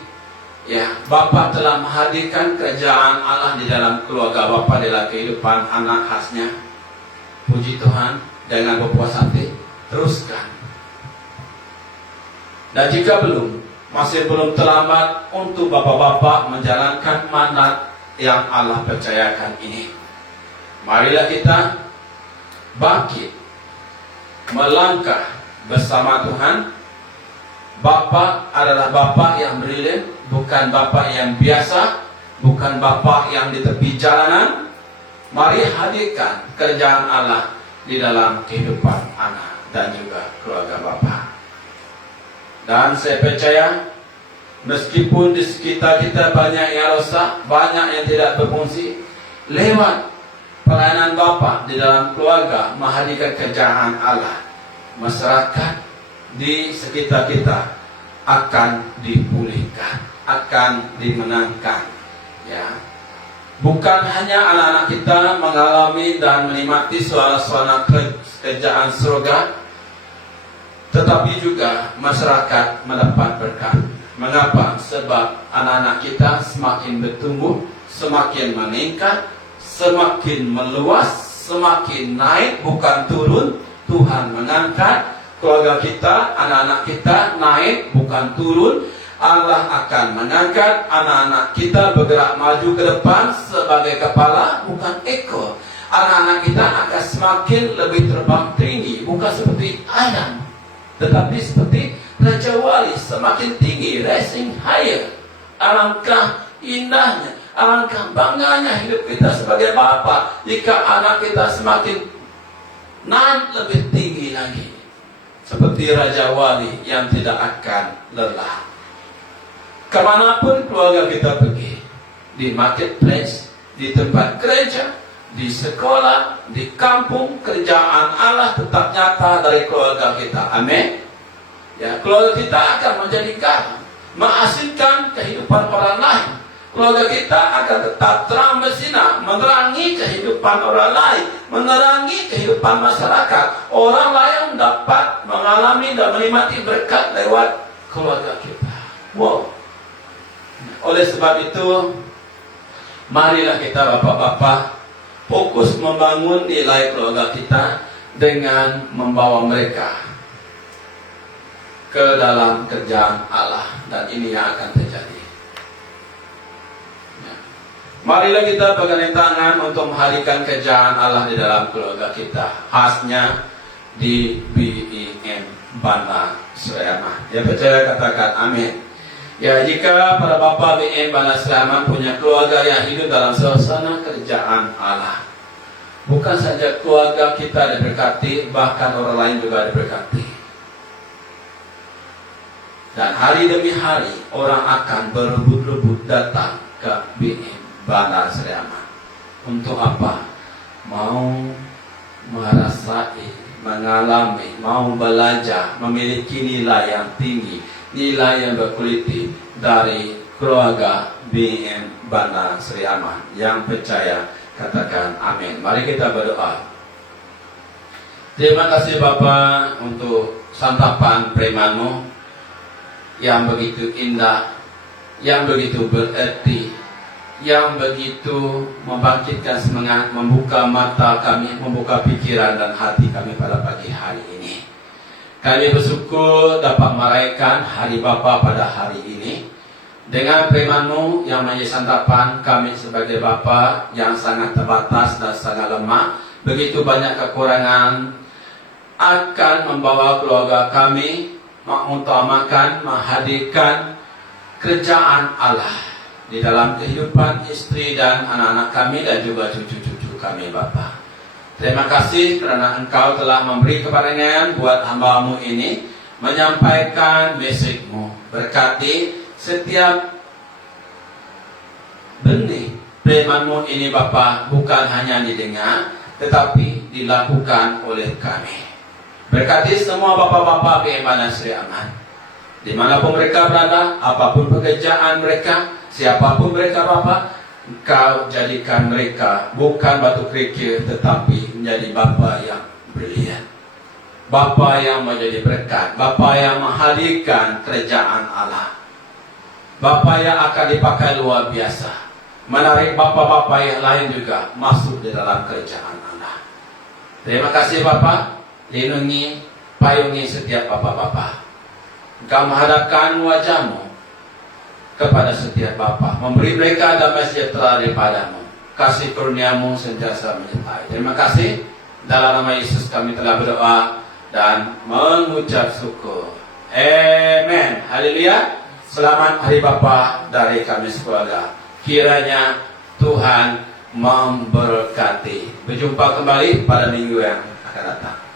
ya Bapak telah menghadirkan kerajaan Allah di dalam keluarga Bapak, dalam kehidupan anak khasnya. Puji Tuhan, jangan berpuas hati, teruskan. Dan jika masih belum terlambat untuk bapak-bapak menjalankan mandat yang Allah percayakan ini. Marilah kita bangkit, melangkah bersama Tuhan. Bapak adalah Bapak yang brilian, bukan Bapak yang biasa, bukan Bapak yang di tepi jalanan. Mari hadirkan kerajaan Allah di dalam kehidupan anak dan juga keluarga Bapak. Dan saya percaya, meskipun di sekitar kita banyak yang rosak, banyak yang tidak berfungsi, lewat pelayanan Bapak di dalam keluarga menghadirkan kerajaan Allah, masyarakat di sekitar kita akan dipulihkan, akan dimenangkan. Ya, bukan hanya anak-anak kita mengalami dan menikmati suasana kerajaan surga, tetapi juga masyarakat mendapat berkat Mengapa? Sebab anak-anak kita semakin bertumbuh, semakin meningkat, semakin meluas, semakin naik, bukan turun. Tuhan mengangkat keluarga kita, anak-anak kita naik, bukan turun. Allah akan mengangkat anak-anak kita bergerak maju ke depan sebagai kepala, bukan ekor. Anak-anak kita akan semakin lebih terbang tinggi, bukan seperti ayam, tetapi seperti Raja Wali, semakin tinggi, rising higher. Alangkah indahnya, alangkah bangganya hidup kita sebagai bapa jika anak kita semakin naik lebih tinggi lagi, seperti Raja Wali yang tidak akan lelah. Kemanapun keluarga kita pergi, di marketplace, di tempat kerja, di sekolah, di kampung, kerjaan Allah tetap nyata dari keluarga kita. Amin. Ya, keluarga kita akan menjadi garam, menghasilkan kehidupan orang lain. Keluarga kita akan tetap terang bersinar, menerangi kehidupan orang lain, menerangi kehidupan masyarakat. Orang lain dapat mengalami dan menikmati berkat lewat keluarga kita. Wow. Oleh sebab itu, marilah kita bapak-bapak fokus membangun nilai keluarga kita dengan membawa mereka ke dalam kerjaan Allah, dan ini yang akan terjadi. Ya. Marilah kita pegang tangan untuk menghadirkan kerjaan Allah di dalam keluarga kita, khasnya di BEM Bana Sleman. Ya, percaya katakan amin. Ya, jika para bapak BEM Bana Sleman punya keluarga yang hidup dalam suasana kerjaan Allah, bukan saja keluarga kita diberkati, bahkan orang lain juga diberkati. Dan hari demi hari orang akan berebut-rebut datang ke BEM Bana Sleman. Untuk apa? Mau merasai, mengalami, mau belajar, memiliki nilai yang tinggi, nilai yang berkualitas dari keluarga BEM Bana Sleman. Yang percaya katakan amin. Mari kita berdoa. Terima kasih Bapa untuk santapan firman-Mu yang begitu indah, yang begitu berarti, yang begitu membangkitkan semangat, membuka mata kami, membuka pikiran dan hati kami pada pagi hari ini. Kami bersyukur dapat merayakan hari Bapa pada hari ini dengan firman-Mu yang menjadi santapan kami sebagai Bapa yang sangat terbatas dan sangat lemah. Begitu banyak kekurangan akan membawa keluarga kami mengutamakan, menghadirkan kerjaan Allah di dalam kehidupan istri dan anak-anak kami dan juga cucu-cucu kami Bapa. Terima kasih kerana Engkau telah memberi keparangan buat hamba-Mu ini menyampaikan message-Mu. Berkati setiap benih firman-Mu ini Bapa, bukan hanya didengar tetapi dilakukan oleh kami. Berkati semua bapak-bapak BEM Bana Sleman, dimanapun mereka berada, apapun pekerjaan mereka, siapapun mereka Bapa, Engkau jadikan mereka bukan batu kerikil, tetapi menjadi Bapa yang brilian, Bapa yang menjadi berkat, Bapa yang menghadirkan kerajaan Allah, Bapa yang akan dipakai luar biasa, menarik Bapa-Bapa yang lain juga masuk di dalam kerajaan Allah. Terima kasih Bapa. Lindungi, payungi setiap bapa-bapa. Engkau menghadapkan wajah-Mu kepada setiap bapa, memberi mereka damai sejahtera daripada-Mu. Kasih karunia-Mu sentiasa menyertai. Terima kasih. Dalam nama Yesus kami telah berdoa dan mengucap syukur. Amen. Haleluya. Selamat Hari Bapa dari kami sekeluarga. Kiranya Tuhan memberkati. Berjumpa kembali pada minggu yang akan datang.